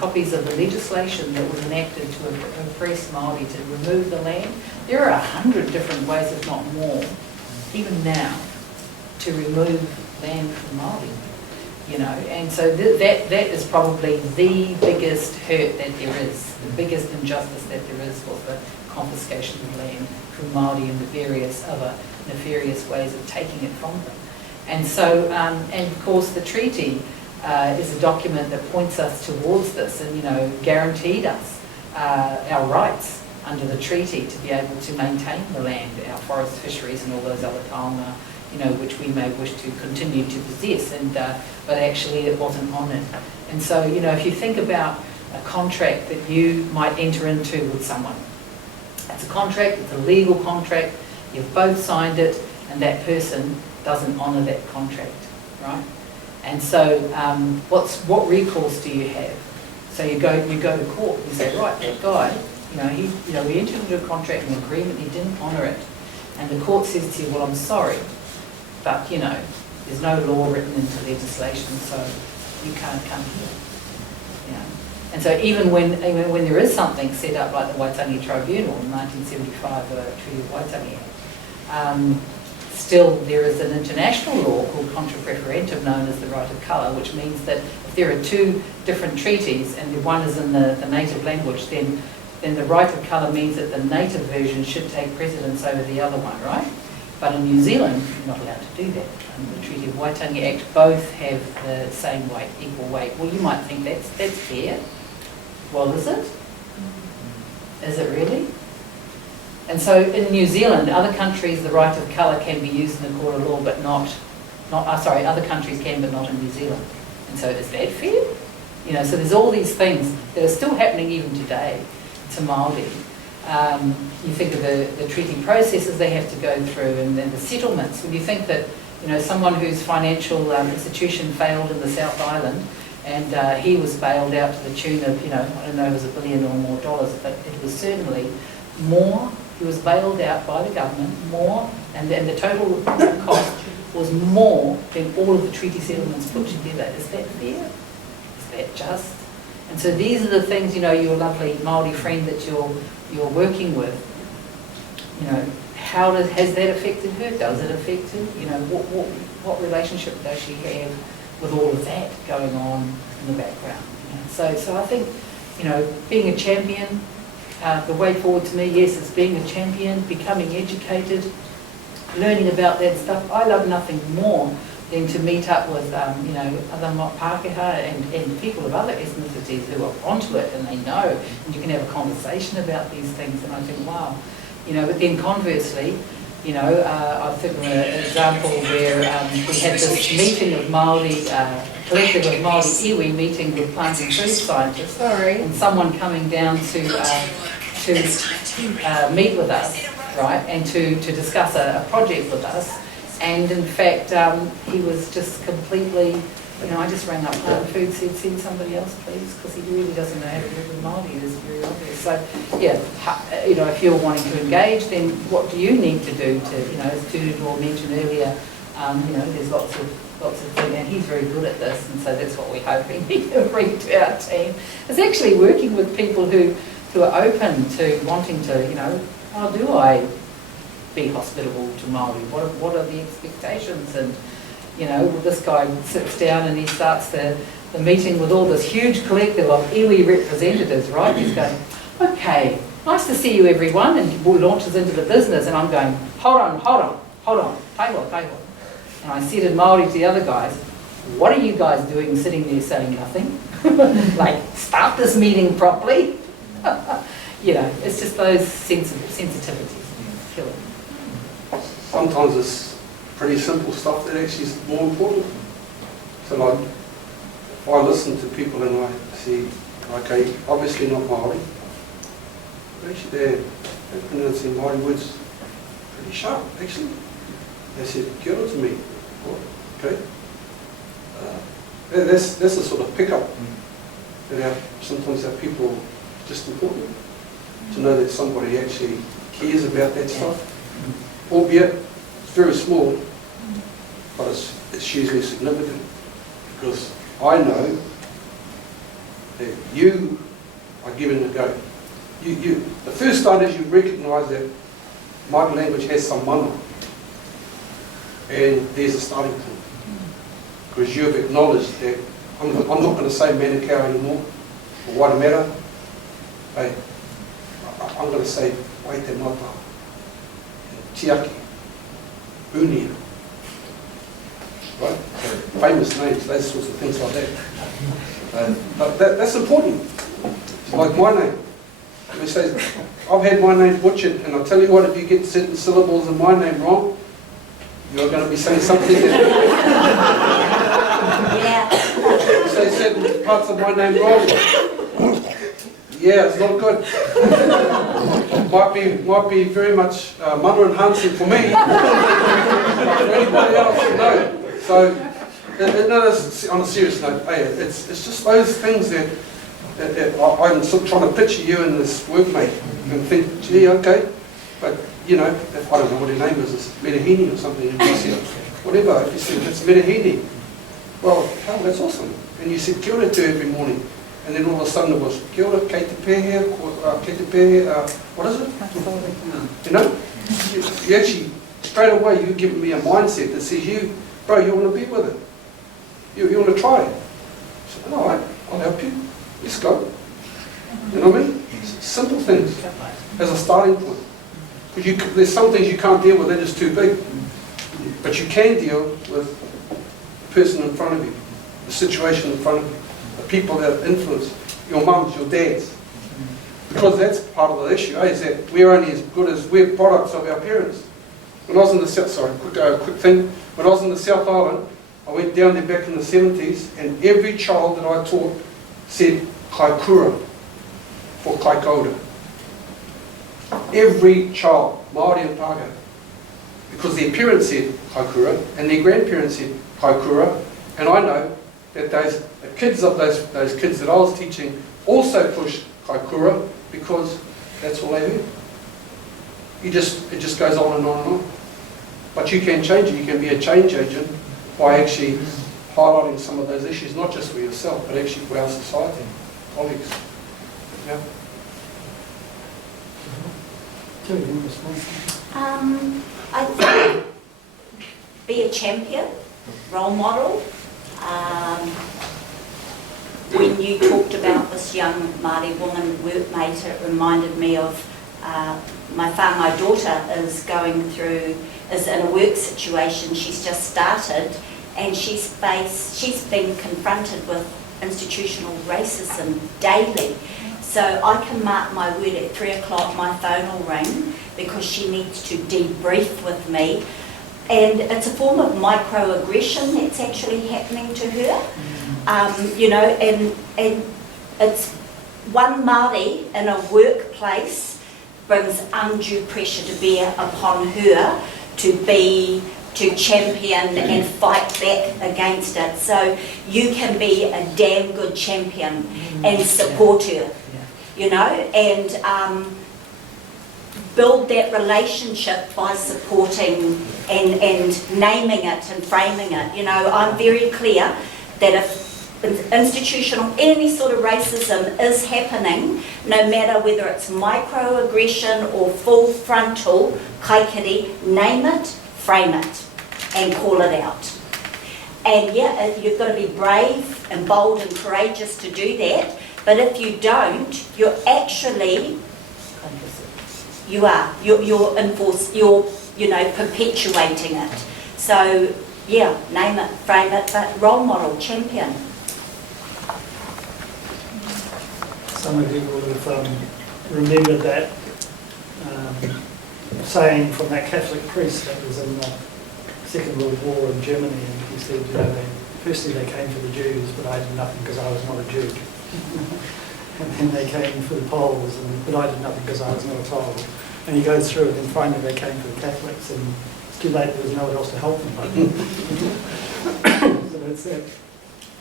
copies of the legislation that was enacted to oppress Māori, to remove the land. There are 100 different ways, if not more, even now, to remove land from Māori. You know, and so that is probably the biggest hurt that there is, the biggest injustice that there is, was the confiscation of land from Māori and the various other nefarious ways of taking it from them. And so, and of course the treaty is a document that points us towards this and, you know, guaranteed us our rights under the treaty to be able to maintain the land, our forest, fisheries and all those other taonga, you know, which we may wish to continue to possess, and but actually it wasn't honoured. And so, you know, if you think about a contract that you might enter into with someone, it's a contract, it's a legal contract, you've both signed it, and that person doesn't honour that contract, right? And so, what recourse do you have? So you go to court. You say, right, that guy, we entered into a contract and agreement. He didn't honour it, and the court says to you, well, I'm sorry, but there's no law written into legislation, so you can't come here. And so even when there is something set up like the Waitangi Tribunal in 1975, the Treaty of Waitangi Act. Still, there is an international law called contra preferentum, known as the right of colour, which means that if there are two different treaties and the one is in the native language, then the right of colour means that the native version should take precedence over the other one, right? But in New Zealand, you're not allowed to do that. Under the Treaty of Waitangi Act, both have the same weight, equal weight. Well, you might think that's fair. Well, is it? Is it really? And so in New Zealand, other countries, the right of colour can be used in the court of law, but other countries can, but not in New Zealand. And so is that fair? So there's all these things that are still happening even today to Māori. You think of the treaty processes they have to go through, and then the settlements. When you think that, someone whose financial institution failed in the South Island, and he was bailed out to the tune of, I don't know, it was $1 billion or more dollars, but it was certainly more. He was bailed out by the government more, and the total cost was more than all of the treaty settlements put together. Is that fair? Is that just? And so these are the things, your lovely Māori friend that you're working with, how has that affected her? Does it affect her? What relationship does she have with all of that going on in the background? So I think, being a champion, the way forward to me, yes, is being a champion, becoming educated, learning about that stuff. I love nothing more than to meet up with, other Pākehā and people of other ethnicities who are onto it and they know, and you can have a conversation about these things, and I think, wow. But then conversely, I think of an example where we had this meeting of Māori collective of Māori iwi meeting with plant and food scientists, and someone coming down to meet with us, right, and to discuss a project with us. And in fact, he was just completely, I just rang up Plant Food, said, send somebody else please, because he really doesn't know how to do it with Māori, it is very obvious. So, yeah, if you're wanting to engage, then what do you need to do to, as Ururoa mentioned earlier, there's lots of things, and he's very good at this, and so that's what we're hoping he can bring to our team. It's actually working with people who are open to wanting to, how do I be hospitable to Māori? What are the expectations? And, this guy sits down and he starts the meeting with all this huge collective of iwi representatives, right? He's going, okay, nice to see you everyone, and he launches into the business, and I'm going, hold on, taiwa. And I said in Māori to the other guys, what are you guys doing sitting there saying nothing? Like, start this meeting properly. It's just those sensitivities. Killer. Sometimes it's pretty simple stuff that actually is more important. So like, if I listen to people and I see, okay, obviously not Māori, but actually they're pronouncing Māori words pretty sharp, actually. They said, kia ora to me. Oh, okay. That's a sort of pickup that sometimes our people just important to know that somebody actually cares about that stuff, albeit it's very small, but it's hugely significant, because I know that you are giving it a go. The first start is you recognise that Māori language has some mana, and there's a starting point, because you've acknowledged that I'm not going to say Manukau anymore, or Waitemata. Hey, I'm going to say Waitemata, Tiaki, Unia, right? Famous names, those sorts of things like that. But that's important. It's like my name. He says, I've had my name butchered, and I'll tell you what, if you get certain syllables in my name wrong, you're going to be saying something that... You say certain parts of my name wrong. Yeah, it's not good. Might be very much mother enhancing for me, but for anybody else, no. So, on a serious note, it's just those things that I'm sort of trying to picture you and this workmate and think, gee, okay, but if I don't know what her name is, it's Metahini or something, if you said, whatever, if you said it's Metahini, well, hell, that's awesome. And you said kia ora to her every morning. And then all of a sudden it was, kia ora, kei te pehe, what is it? You actually, straight away, you're giving me a mindset that says, you want to be with it. You want to try it. So, all right, I'll help you. Let's go. You know what I mean? Simple things as a starting point. Because there's some things you can't deal with, they're just too big. But you can deal with the person in front of you, the situation in front of you, the people that influence, your mums, your dads. Because that's part of the issue, is that we're only as good as we're products of our parents. When I was in the South, quick thing, when I was in the South Island, I went down there back in the 70s, and every child that I taught said Kaikoura for Kaikoura. Every child, Māori and Pākehā. Because their parents said Kaikoura, and their grandparents said Kaikoura, and I know that the kids of those kids that I was teaching also pushed Kaikoura, because that's all they heard. It just goes on and on and on. But you can change it. You can be a change agent by actually highlighting some of those issues, not just for yourself, but actually for our society, colleagues. Yeah. I think be a champion, role model. When you talked about this young Māori woman workmate, it reminded me of my whānau daughter is in a work situation. She's just started, and she's been confronted with institutional racism daily. So I can mark my word, at 3 o'clock my phone will ring because she needs to debrief with me. And it's a form of microaggression that's actually happening to her. you know, and it's one Māori in a workplace brings undue pressure to bear upon her to champion and fight back against it. So you can be a damn good champion and support her, you know, and build that relationship by supporting and naming it and framing it. You know, I'm very clear that if institutional, any sort of racism is happening, no matter whether it's microaggression or full frontal kaikiri, name it, frame it, and call it out. And yeah, you've got to be brave and bold and courageous to do that, but if you don't, you're actually, you're perpetuating it. So yeah, name it, frame it, but role model, champion. Some of you will have remembered that saying from that Catholic priest that was in the Second World War in Germany, and he said, you know, firstly they came for the Jews, but I did nothing because I was not a Jew. And then they came for the Poles, but I did nothing because I was not a Pole. And he goes through it, and finally they came for the Catholics, and it's too late, there was no one else to help them. So it's that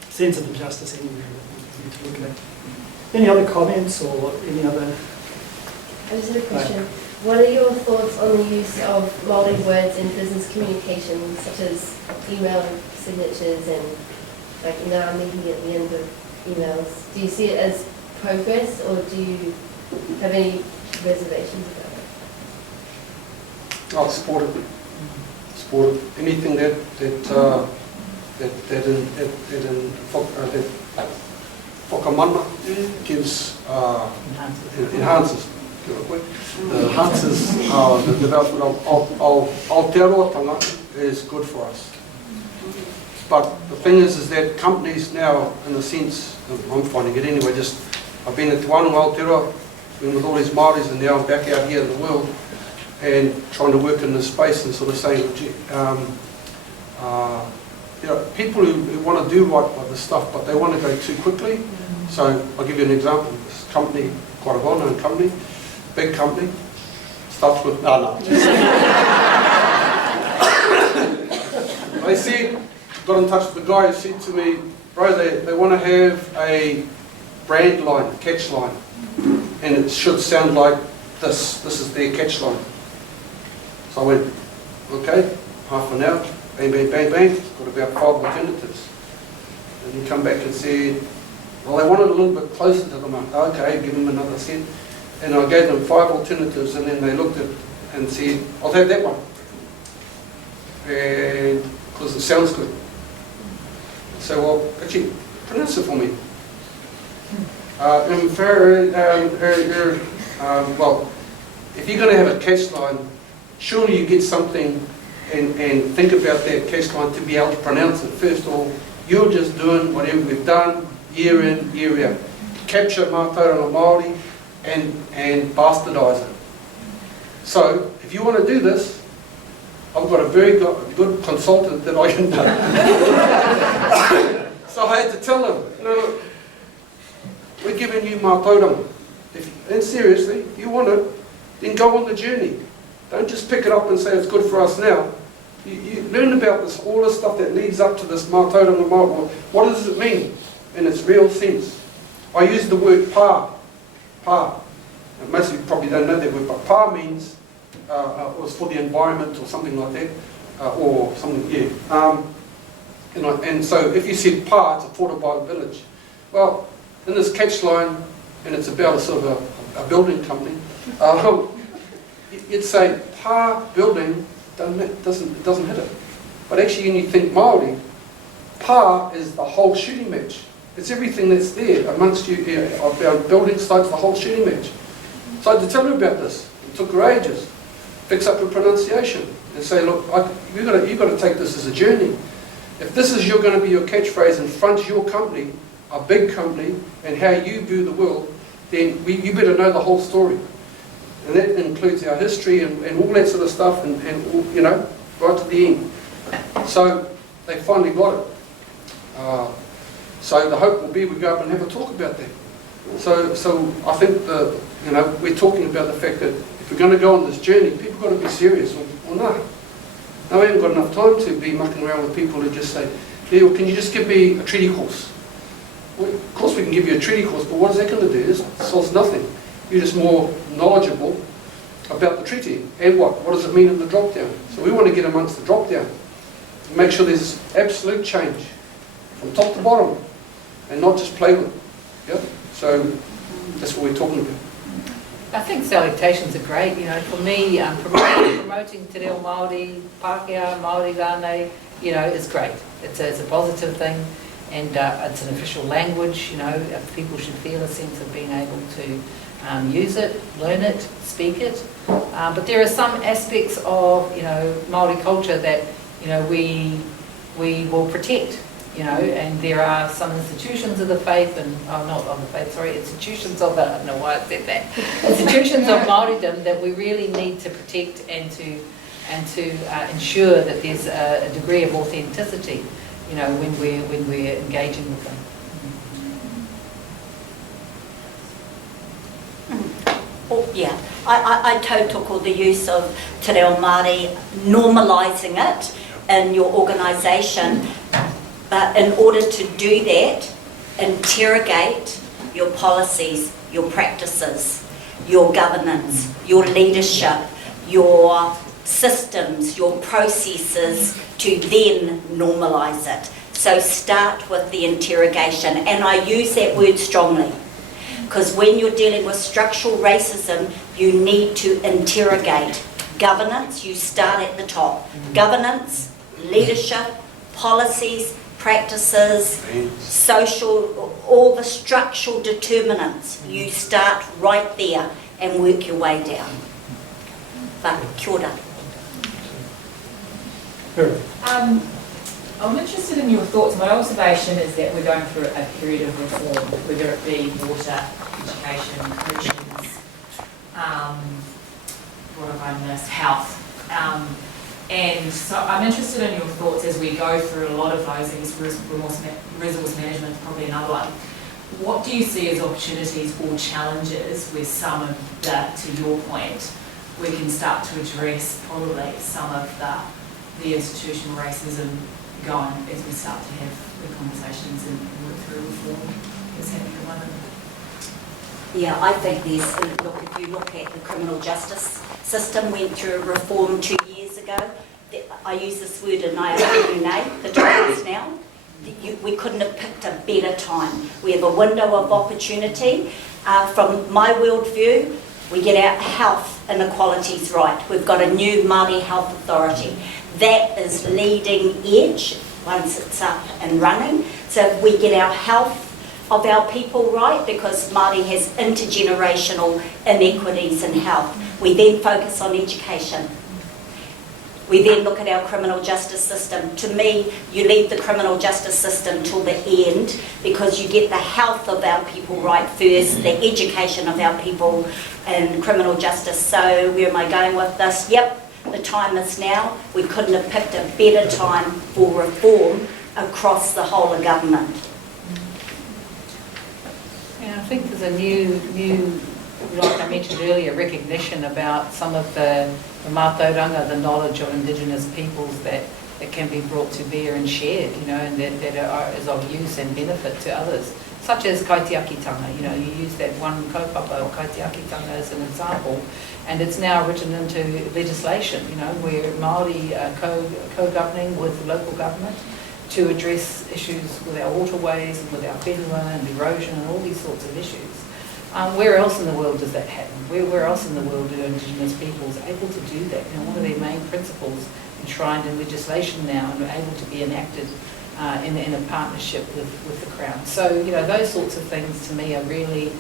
sense of injustice anywhere that we need to look at. Any other comments or any other? I just have a question. What are your thoughts on the use of Māori words in business communication, such as email signatures and like ngā mihi at the end of emails? Do you see it as progress, or do you have any reservations about it? I'll support it. Support it. Anything that whakamana gives enhances the development of Aotearoa tangata is good for us. But the thing is that companies now, in a sense, I'm finding it anyway, I've been at Wānanga Aotearoa, been with all these Māoris, and now I'm back out here in the world and trying to work in this space and sort of saying, you know, people who want to do right by this stuff, but they want to go too quickly. So I'll give you an example. This company, quite a well-known company, big company, starts with, They said, got in touch with the guy who said to me, bro, they want to have a brand line, catch line, and it should sound like this. This is their catch line. So I went, okay, half an hour, bang, bang, bang, bang, got about 5 alternatives. And he come back and said, well, they wanted a little bit closer to the mark. Okay, give them another set. And I gave them 5 alternatives, and then they looked at it and said, I'll have that one. And because it sounds good. So, well, actually, pronounce it for me. Well, if you're going to have a catch line, surely you get something and think about that catch line to be able to pronounce it. First of all, you're just doing whatever we've done year in, year out. Capture Mātauranga Māori and bastardise it. So, if you want to do this, I've got a very good consultant that I can do. So I had to tell him, no, we're giving you Mātauranga. And seriously, if you want it, then go on the journey. Don't just pick it up and say it's good for us now. You learn about this, all the stuff that leads up to this Mātauranga Māori. What does it mean in its real sense? I use the word pā. Pā. And most of you probably don't know that word, but pā means was for the environment or something like that, or something, yeah. And so if you said pā, it's a fortified village. Well, in this catch line, and it's about a sort of a building company, you'd say pā building doesn't hit it. But actually, when you think Māori, pā is the whole shooting match. It's everything that's there amongst you, about building sites, the whole shooting match. So I had to tell her about this. It took her ages. Fix up her pronunciation and say, look, you've got to take this as a journey. If this is going to be your catchphrase in front of your company, a big company, and how you view the world, then you better know the whole story. And that includes our history and all that sort of stuff, and you know, right to the end. So they finally got it. So the hope will be we go up and have a talk about that. So I think we're talking about the fact that if we're going to go on this journey, people got to be serious or no. No, we haven't got enough time to be mucking around with people who just say, Leo, can you just give me a treaty course? Well, of course we can give you a treaty course, but what is that going to do? It solves nothing. You're just more knowledgeable about the treaty. And what? What does it mean in the drop-down? So we want to get amongst the drop-down. Make sure there's absolute change from top to bottom and not just play with it. Yeah? So that's what we're talking about. I think salutations are great. For me, promoting Te Reo Māori, Pākehā, Māori Rānei, is great. It's a positive thing, and it's an official language. People should feel a sense of being able to use it, learn it, speak it. But there are some aspects of Māori culture that we will protect. And there are some institutions of the faith, institutions of the, I don't know why I said that, institutions of Māoridom that we really need to protect and to ensure that there's a degree of authenticity, when we're engaging with them. Oh, yeah, I tautoko the use of Te Reo Māori, normalising it in your organisation. But in order to do that, interrogate your policies, your practices, your governance, your leadership, your systems, your processes, to then normalise it. So start with the interrogation, and I use that word strongly, because when you're dealing with structural racism, you need to interrogate. Governance, you start at the top. Governance, leadership, policies, practices, social, all the structural determinants. You start right there and work your way down. But kia ora. I'm interested in your thoughts. My observation is that we're going through a period of reform, whether it be water, education, corrections, what have I missed, health. And so I'm interested in your thoughts as we go through a lot of those things. Resource management is probably another one. What do you see as opportunities or challenges where some of that, to your point, we can start to address probably some of the institutional racism going as we start to have the conversations and work through reform that's happening at the moment? Yeah, I think if you look at the criminal justice system, went through reform 2 years ago. I use this word in Ngāti, the time is now. We couldn't have picked a better time. We have a window of opportunity. From my worldview, we get our health inequalities right. We've got a new Māori Health Authority. That is leading edge once it's up and running. So if we get our health of our people right, because Māori has intergenerational inequities in health, we then focus on education. We then look at our criminal justice system. To me, you leave the criminal justice system till the end because you get the health of our people right first, the education of our people and criminal justice. So where am I going with this? Yep, the time is now. We couldn't have picked a better time for reform across the whole of government. Yeah, I think there's a new, like I mentioned earlier, recognition about some of the Mātauranga, the knowledge of Indigenous peoples that can be brought to bear and shared, and that is of use and benefit to others, such as kaitiakitanga. You use that one kaupapa or kaitiakitanga as an example, and it's now written into legislation, where Māori are co-governing with local government to address issues with our waterways and with our whenua and erosion and all these sorts of issues. Where else in the world does that happen? Where else in the world are Indigenous peoples able to do that? What are their main principles enshrined in legislation now and are able to be enacted in a partnership with the Crown? So, those sorts of things to me are really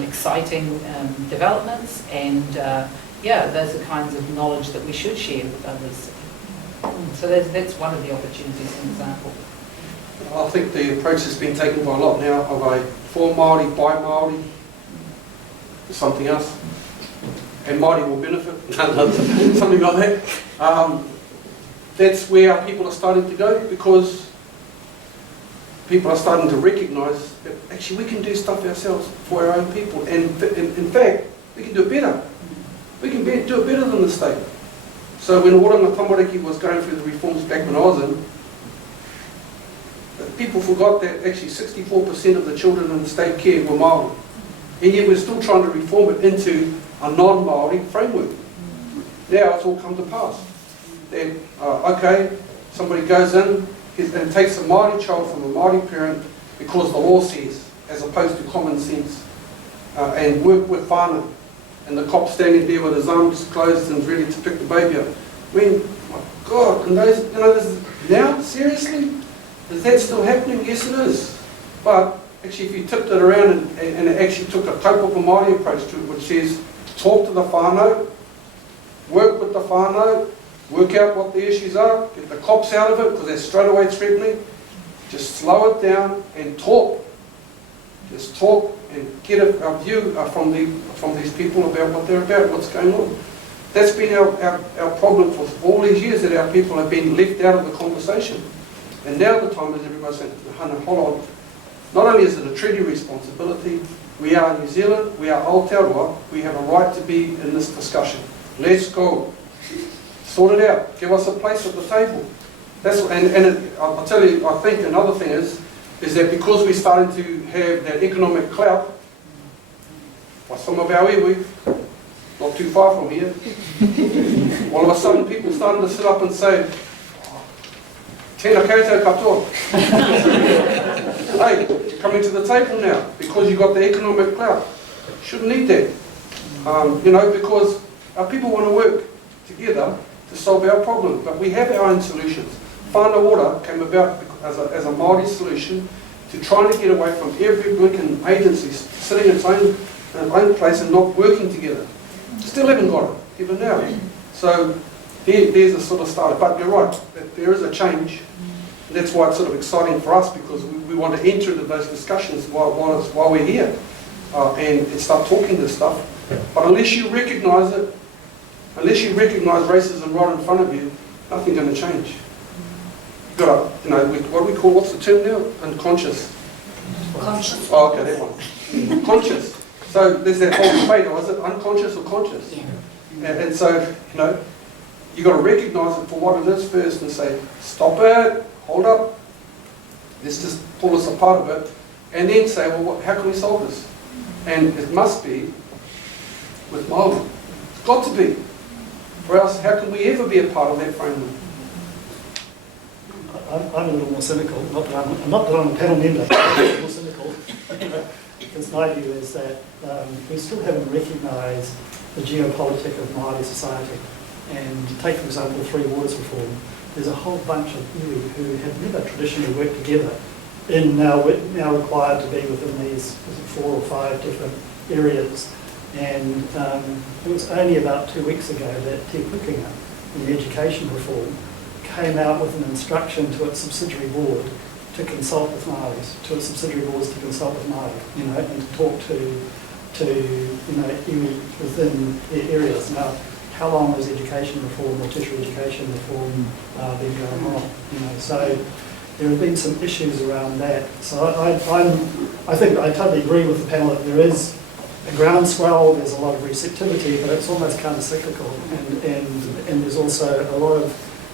exciting developments, and those are kinds of knowledge that we should share with others. So that's one of the opportunities, an example. I think the approach has been taken by a lot now of a for Māori, by Māori, something else, and Māori will benefit, something like that. That's where our people are starting to go, because people are starting to recognise that actually we can do stuff ourselves for our own people, and in fact, we can do it better. We can do it better than the state. So when Wānanga Tamariki was going through the reforms back when I was in, people forgot that actually 64% of the children in state care were Māori. And yet we're still trying to reform it into a non-Māori framework. Now it's all come to pass. That, okay, somebody goes in and takes a Māori child from a Māori parent because the law says, as opposed to common sense, and work with whānau. And the cop standing there with his arms closed and ready to pick the baby up. I mean, my God, and those, now, seriously? Is that still happening? Yes, it is. But actually, if you tipped it around and it actually took a kaupapa Māori approach to it, which says, talk to the whānau, work with the whānau, work out what the issues are, get the cops out of it, because they're straight away threatening, just slow it down and talk. Just talk and get a view from these people about what they're about, what's going on. That's been our problem for all these years, that our people have been left out of the conversation. And now the time is everybody's saying, hold on, not only is it a treaty responsibility, we are New Zealand, we are Aotearoa, we have a right to be in this discussion. Let's go. Sort it out. Give us a place at the table. I'll tell you, I think another thing is that because we're starting to have that economic clout, by some of our iwi, not too far from here, all of a sudden people starting to sit up and say, tēnā koutou katoa. Hey, you're coming to the table now because you've got the economic clout. Shouldn't need that. Because our people want to work together to solve our problem, but we have our own solutions. Whanau Ora came about as a Māori solution to trying to get away from every blinking agency sitting in its own place and not working together. Still haven't got it, even now. So there's a sort of start. But you're right, there is a change. And that's why it's sort of exciting for us, because we want to enter into those discussions while we're here and start talking this stuff. But unless you recognise it, unless you recognise racism right in front of you, nothing's going to change. You've got to, what's the term now? Unconscious. Conscious. Oh, okay, that one. Conscious. So there's that whole debate, is it unconscious or conscious? Yeah. And so, you've got to recognise it for what it is first and say, stop it, hold up, let's just pull us apart a bit, and then say, well, how can we solve this? And it must be with Māori. It's got to be. Or else, how can we ever be a part of that framework? I'm a little more cynical, not that I'm a panel member, I'm a little more cynical. Because my view is that we still haven't recognised the geopolitic of Māori society. And take, for example, Three Waters reform. There's a whole bunch of iwi who have never traditionally worked together and now required to be within these 4 or 5 different areas. And it was only about 2 weeks ago that Te Pukinga, in the education reform, came out with an instruction to its subsidiary board to consult with Māoris, to its subsidiary boards to consult with Māori, and to talk to iwi within their areas. Now, how long has education reform or tertiary education reform been going on? So there have been some issues around that. So I think I totally agree with the panel that there is a groundswell, there's a lot of receptivity, but it's almost counter-cyclical, and there's also a lot of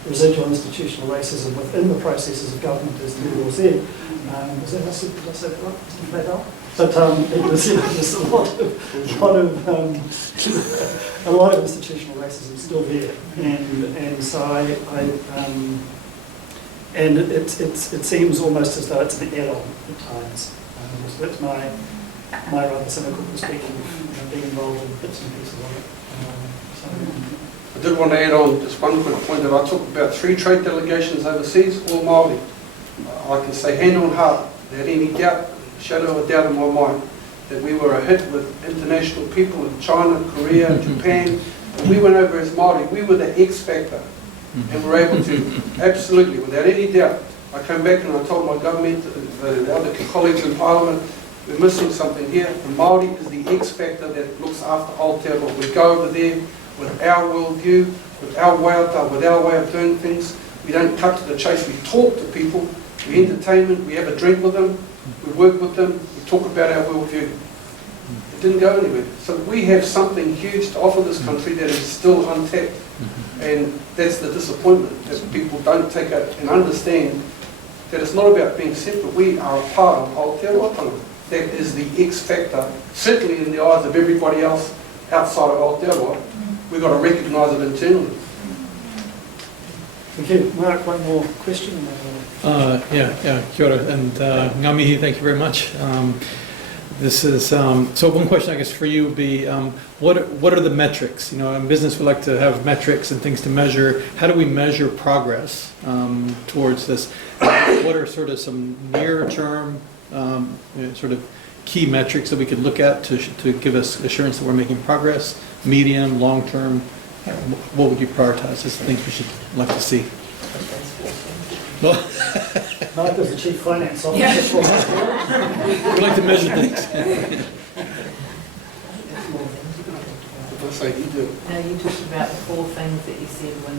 residual institutional racism within the processes of government, as Te Reo said. Did I say that right, Mr. Flavell? But there's a lot of institutional racism still there, and so and it seems almost as though it's an add-on at times. So that's my rather cynical perspective of being involved in bits and pieces of it. I did want to add on just one quick point that I took about 3 trade delegations overseas, all Māori. I can say hand on heart, without any doubt, shadow of a doubt in my mind, that we were a hit with international people in China, Korea, Japan, and we went over as Māori. We were the X factor, and we were able to, absolutely, without any doubt. I came back and I told my government, the other colleagues in Parliament, we're missing something here. The Māori is the X factor that looks after Aotearoa. We go over there with our worldview, with our way of doing things. We don't cut to the chase. We talk to people we entertain them, we have a drink with them, we work with them, we talk about our worldview. It didn't go anywhere. So we have something huge to offer this country that is still untapped. And that's the disappointment, that people don't take it and understand that it's not about being separate. We are a part of Aotearoa. That is the X factor, certainly in the eyes of everybody else outside of Aotearoa. We've got to recognise it internally. Thank you. Mark, one more question? Kia ora, and ngā mihi, thank you very much. This is, so one question I guess for you would be, what are the metrics? You know, in business we like to have metrics and things to measure. How do we measure progress towards this? What are sort of some near-term sort of key metrics that we could look at to give us assurance that we're making progress? Medium, long-term, what would you prioritize as things we should like to see? Well, Mark is the Chief Finance Officer. we like to measure things. If I say you do. Now, you talked about the 4 things that you said when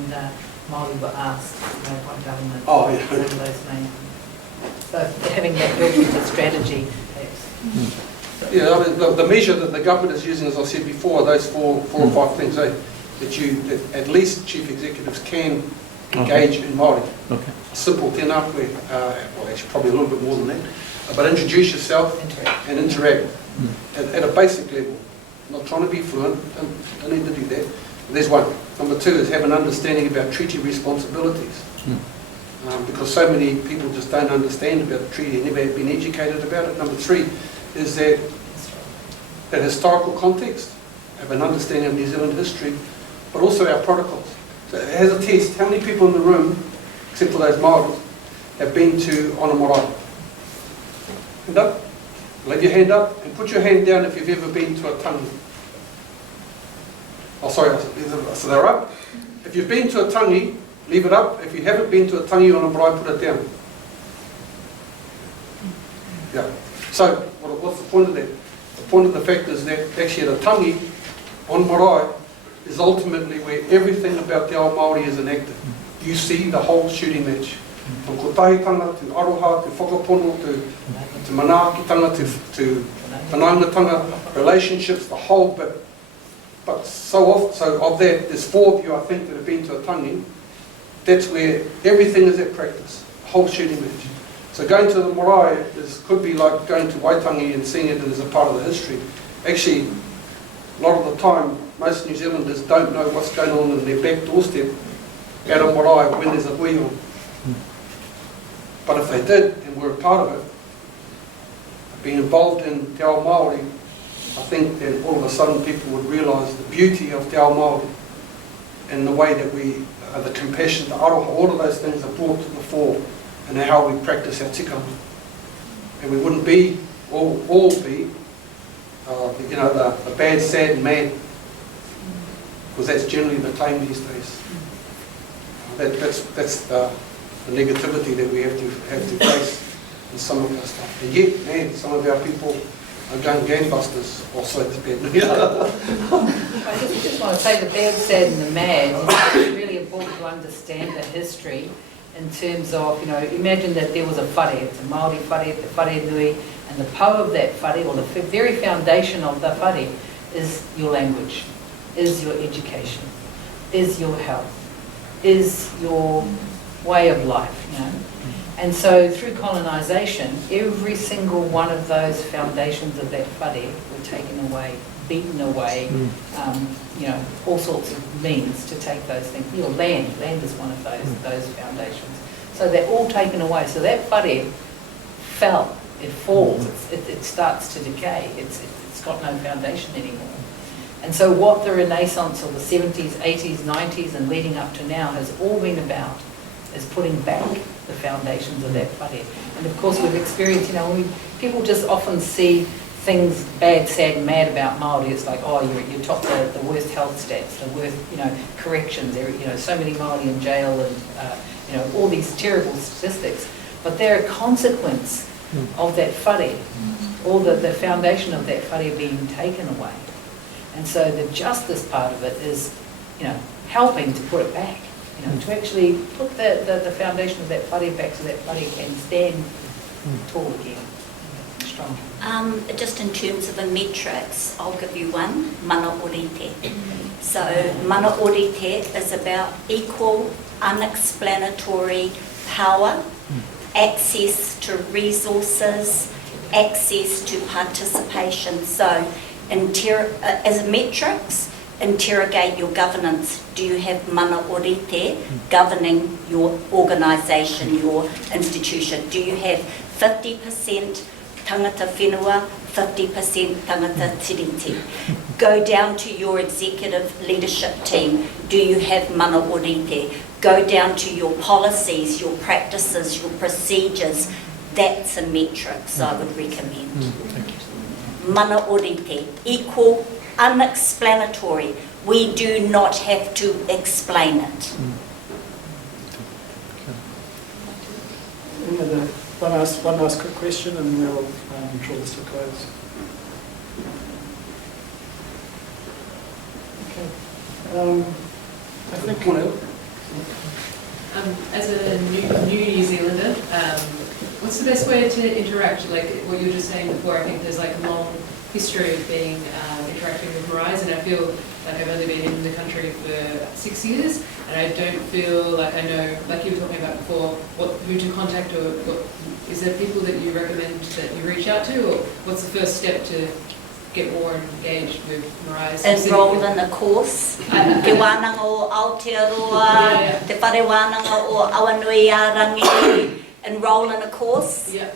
Māori were asked, by government. Oh, yeah. What are those main things? So having that built into the strategy, perhaps. Yeah, I mean, the measure that the government is using, as I said before, are those four or five things that at least chief executives can engage in Māori. Okay. Simple tēnā koe, well actually probably a little bit more than that, but introduce yourself and interact at a basic level. Not trying to be fluent, don't need to do that. There's one. Number 2 is have an understanding about treaty responsibilities. Because so many people just don't understand about the treaty and never have been educated about it. Number 3 is that historical context, have an understanding of New Zealand history, but also our protocols. So as a test, how many people in the room, except for those Māoris, have been to Ona Marae? Hand up. Leave your hand up and put your hand down if you've ever been to a tangi. Oh, sorry, so they're up. If you've been to a tangi, leave it up. If you haven't been to a tangi on a marae, put it down. Yeah. So, what's the point of that? The point of the fact is that actually at a tangi on marae is ultimately where everything about te ao Māori is enacted. You see the whole shooting match. From kotahitanga to aroha to whakapono to manaakitanga to whanaungatanga, relationships, the whole bit. But so of that, there's 4 of you I think that have been to a tangi. That's where everything is at practice, the whole shooting match. So going to the marae could be like going to Waitangi and seeing it as a part of the history. Actually, a lot of the time, most New Zealanders don't know what's going on in their back doorstep out of marae when there's a hui on. But if they did, and were a part of it, being involved in te ao Māori, I think then all of a sudden people would realise the beauty of te ao Māori and the way that we, the compassion, the aroha, all of those things are brought to the fore and how we practice our tikanga. And we wouldn't be, all be, the bad, sad and mad, because that's generally the claim these days. That's the negativity that we have to face in some of our stuff. And yet, man, some of our people are going gangbusters also at the bad. I just want to say the bad, sad and the mad, it's really important to understand the history in terms of, imagine that there was a whare, it's a Māori whare, the whare nui, and the power of that whare, or the very foundation of the whare, is your language, is your education, is your health, is your way of life, And so through colonisation, every single one of those foundations of that whare were taken away, beaten away, all sorts of means to take those things. Land is one of those foundations. So they're all taken away. So that whare fell, it falls, it starts to decay. It's got no foundation anymore. And so what the Renaissance of the 70s, 80s, 90s and leading up to now has all been about is putting back the foundations of that whare. And of course we've experienced, people just often see things bad, sad and mad about Māori. It's like, you're top the worst health stats, the worst, corrections, so many Māori in jail and, all these terrible statistics. But they're a consequence of that whare, or the foundation of that whare being taken away. And so the justice part of it is, helping to put it back. You know, to actually put the foundation of that whare back so that whare can stand tall again, strong. Just in terms of the metrics, I'll give you one, mana orite. So mana orite is about equal, unexplanatory power, access to resources, access to participation. So as metrics, interrogate your governance. Do you have mana orite governing your organisation, your institution? Do you have 50% tangata whenua, 50% tangata tiriti? Go down to your executive leadership team. Do you have mana orite? Go down to your policies, your practices, your procedures. That's a metric, so I would recommend. Mana orite, equal, unexplanatory. We do not have to explain it. One last quick question, and then we'll draw this to a close. Okay. I think. As a New Zealander, what's the best way to interact? Like what you were just saying before, I think there's like a long history of being interacting with Maoris, and I feel like I've only been in the country for 6 years, and I don't feel like I know, like you were talking about before, who to contact, or is there people that you recommend that you reach out to, or what's the first step to get more engaged with Maoris? Enroll in a course. Te Wānanga o Aotearoa, te whare Wānanga o Awanui a Rangiwewehi. Enroll in a course. Yeah.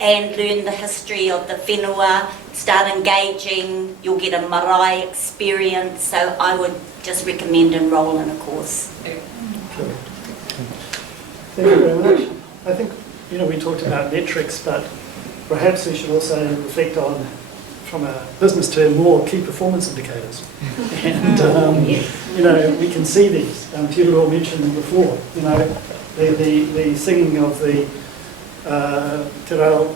And learn the history of the whenua, start engaging, you'll get a marae experience, so I would just recommend enroll in a course. Okay. Thank you very much. I think, we talked about metrics, but perhaps we should also reflect on, from a business term, more key performance indicators. And, we can see these. Te Reo mentioned them before, the singing of the Te Reo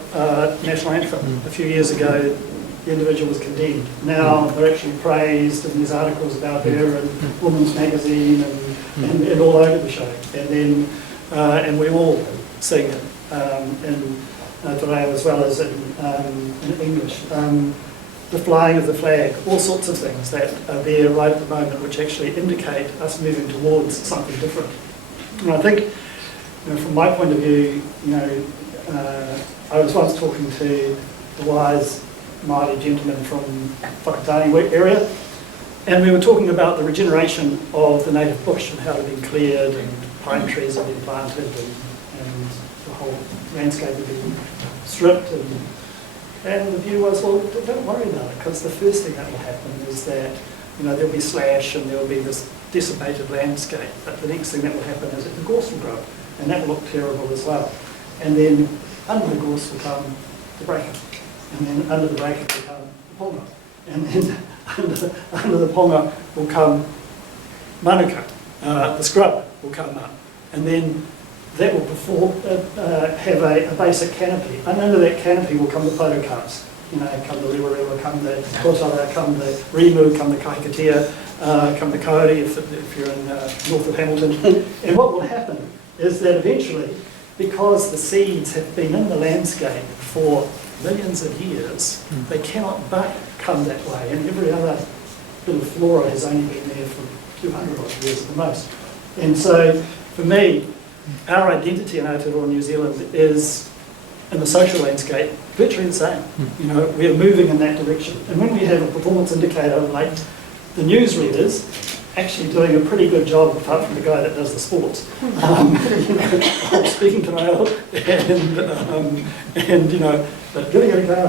national anthem a few years ago, the individual was condemned. Now they're actually praised, and there's articles about her in Women's Magazine and all over the show. And then and we all sing it in Te Reo as well as in English. The flying of the flag, all sorts of things that are there right at the moment, which actually indicate us moving towards something different. And I think, from my point of view, I was once talking to the wise Māori gentleman from Takutai area, and we were talking about the regeneration of the native bush and how it had been cleared and pine trees had been planted and the whole landscape had been stripped. And the view was, well, don't worry about it, because the first thing that will happen is that there'll be slash and there'll be this dissipated landscape, but the next thing that will happen is that the gorse will grow, and that will look terrible as well. And then under the gorse will come the breaker, and then under the breaker will come the ponga, and then under the ponga will come manuka, the scrub will come up, and then that will have a basic canopy, and under that canopy will come the podocars. Come the Rewa, come the Kotara, come the Rimu, come the Kaikatea, come the Kauri if you're in north of Hamilton. And what will happen is that eventually, because the seeds have been in the landscape for millions of years, they cannot but come that way, and every other bit of flora has only been there for 200 odd years at the most. And so, for me, our identity in Aotearoa, New Zealand, is in the social landscape virtually the same. We are moving in that direction. And when we have a performance indicator like the newsreaders actually doing a pretty good job, apart from the guy that does the sports, speaking to Mail but giving it a go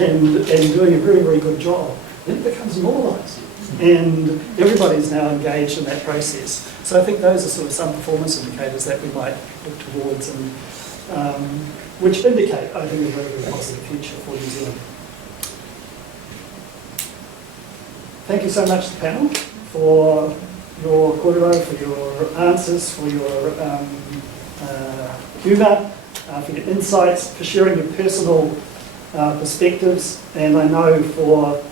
and doing a very, very good job, then it becomes normalised. And everybody's now engaged in that process. So I think those are sort of some performance indicators that we might look towards, and which indicate, I think, a very, very positive future for New Zealand. Thank you so much, the panel, for your kōrero, for your answers, for your humour, for your insights, for sharing your personal perspectives. And I know for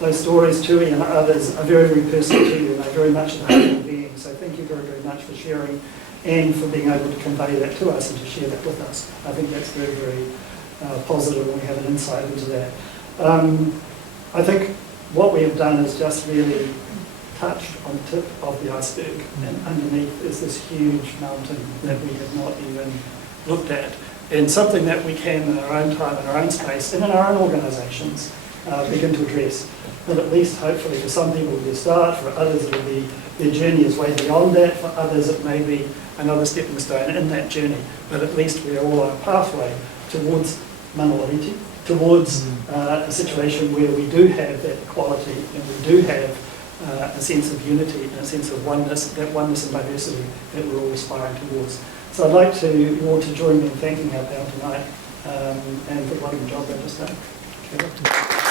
those stories, Tui and others, are very, very personal to you, and they're very much the heart of your being. So thank you very, very much. much for sharing and for being able to convey that to us and to share that with us. I think that's very, very positive, and we have an insight into that. I think what we have done is just really touched on the tip of the iceberg, and underneath is this huge mountain that we have not even looked at, and something that we can in our own time, in our own space, and in our own organisations begin to address. But at least hopefully for some people it'll be a start, for others it'll be, their journey is way beyond that, for others it may be another stepping stone in that journey, but at least we are all on a pathway towards mana oriti, towards a situation where we do have that equality and we do have a sense of unity and a sense of oneness, that oneness and diversity that we're all aspiring towards. So I'd like you all to join me in thanking our panel tonight and for the wonderful job they've just done.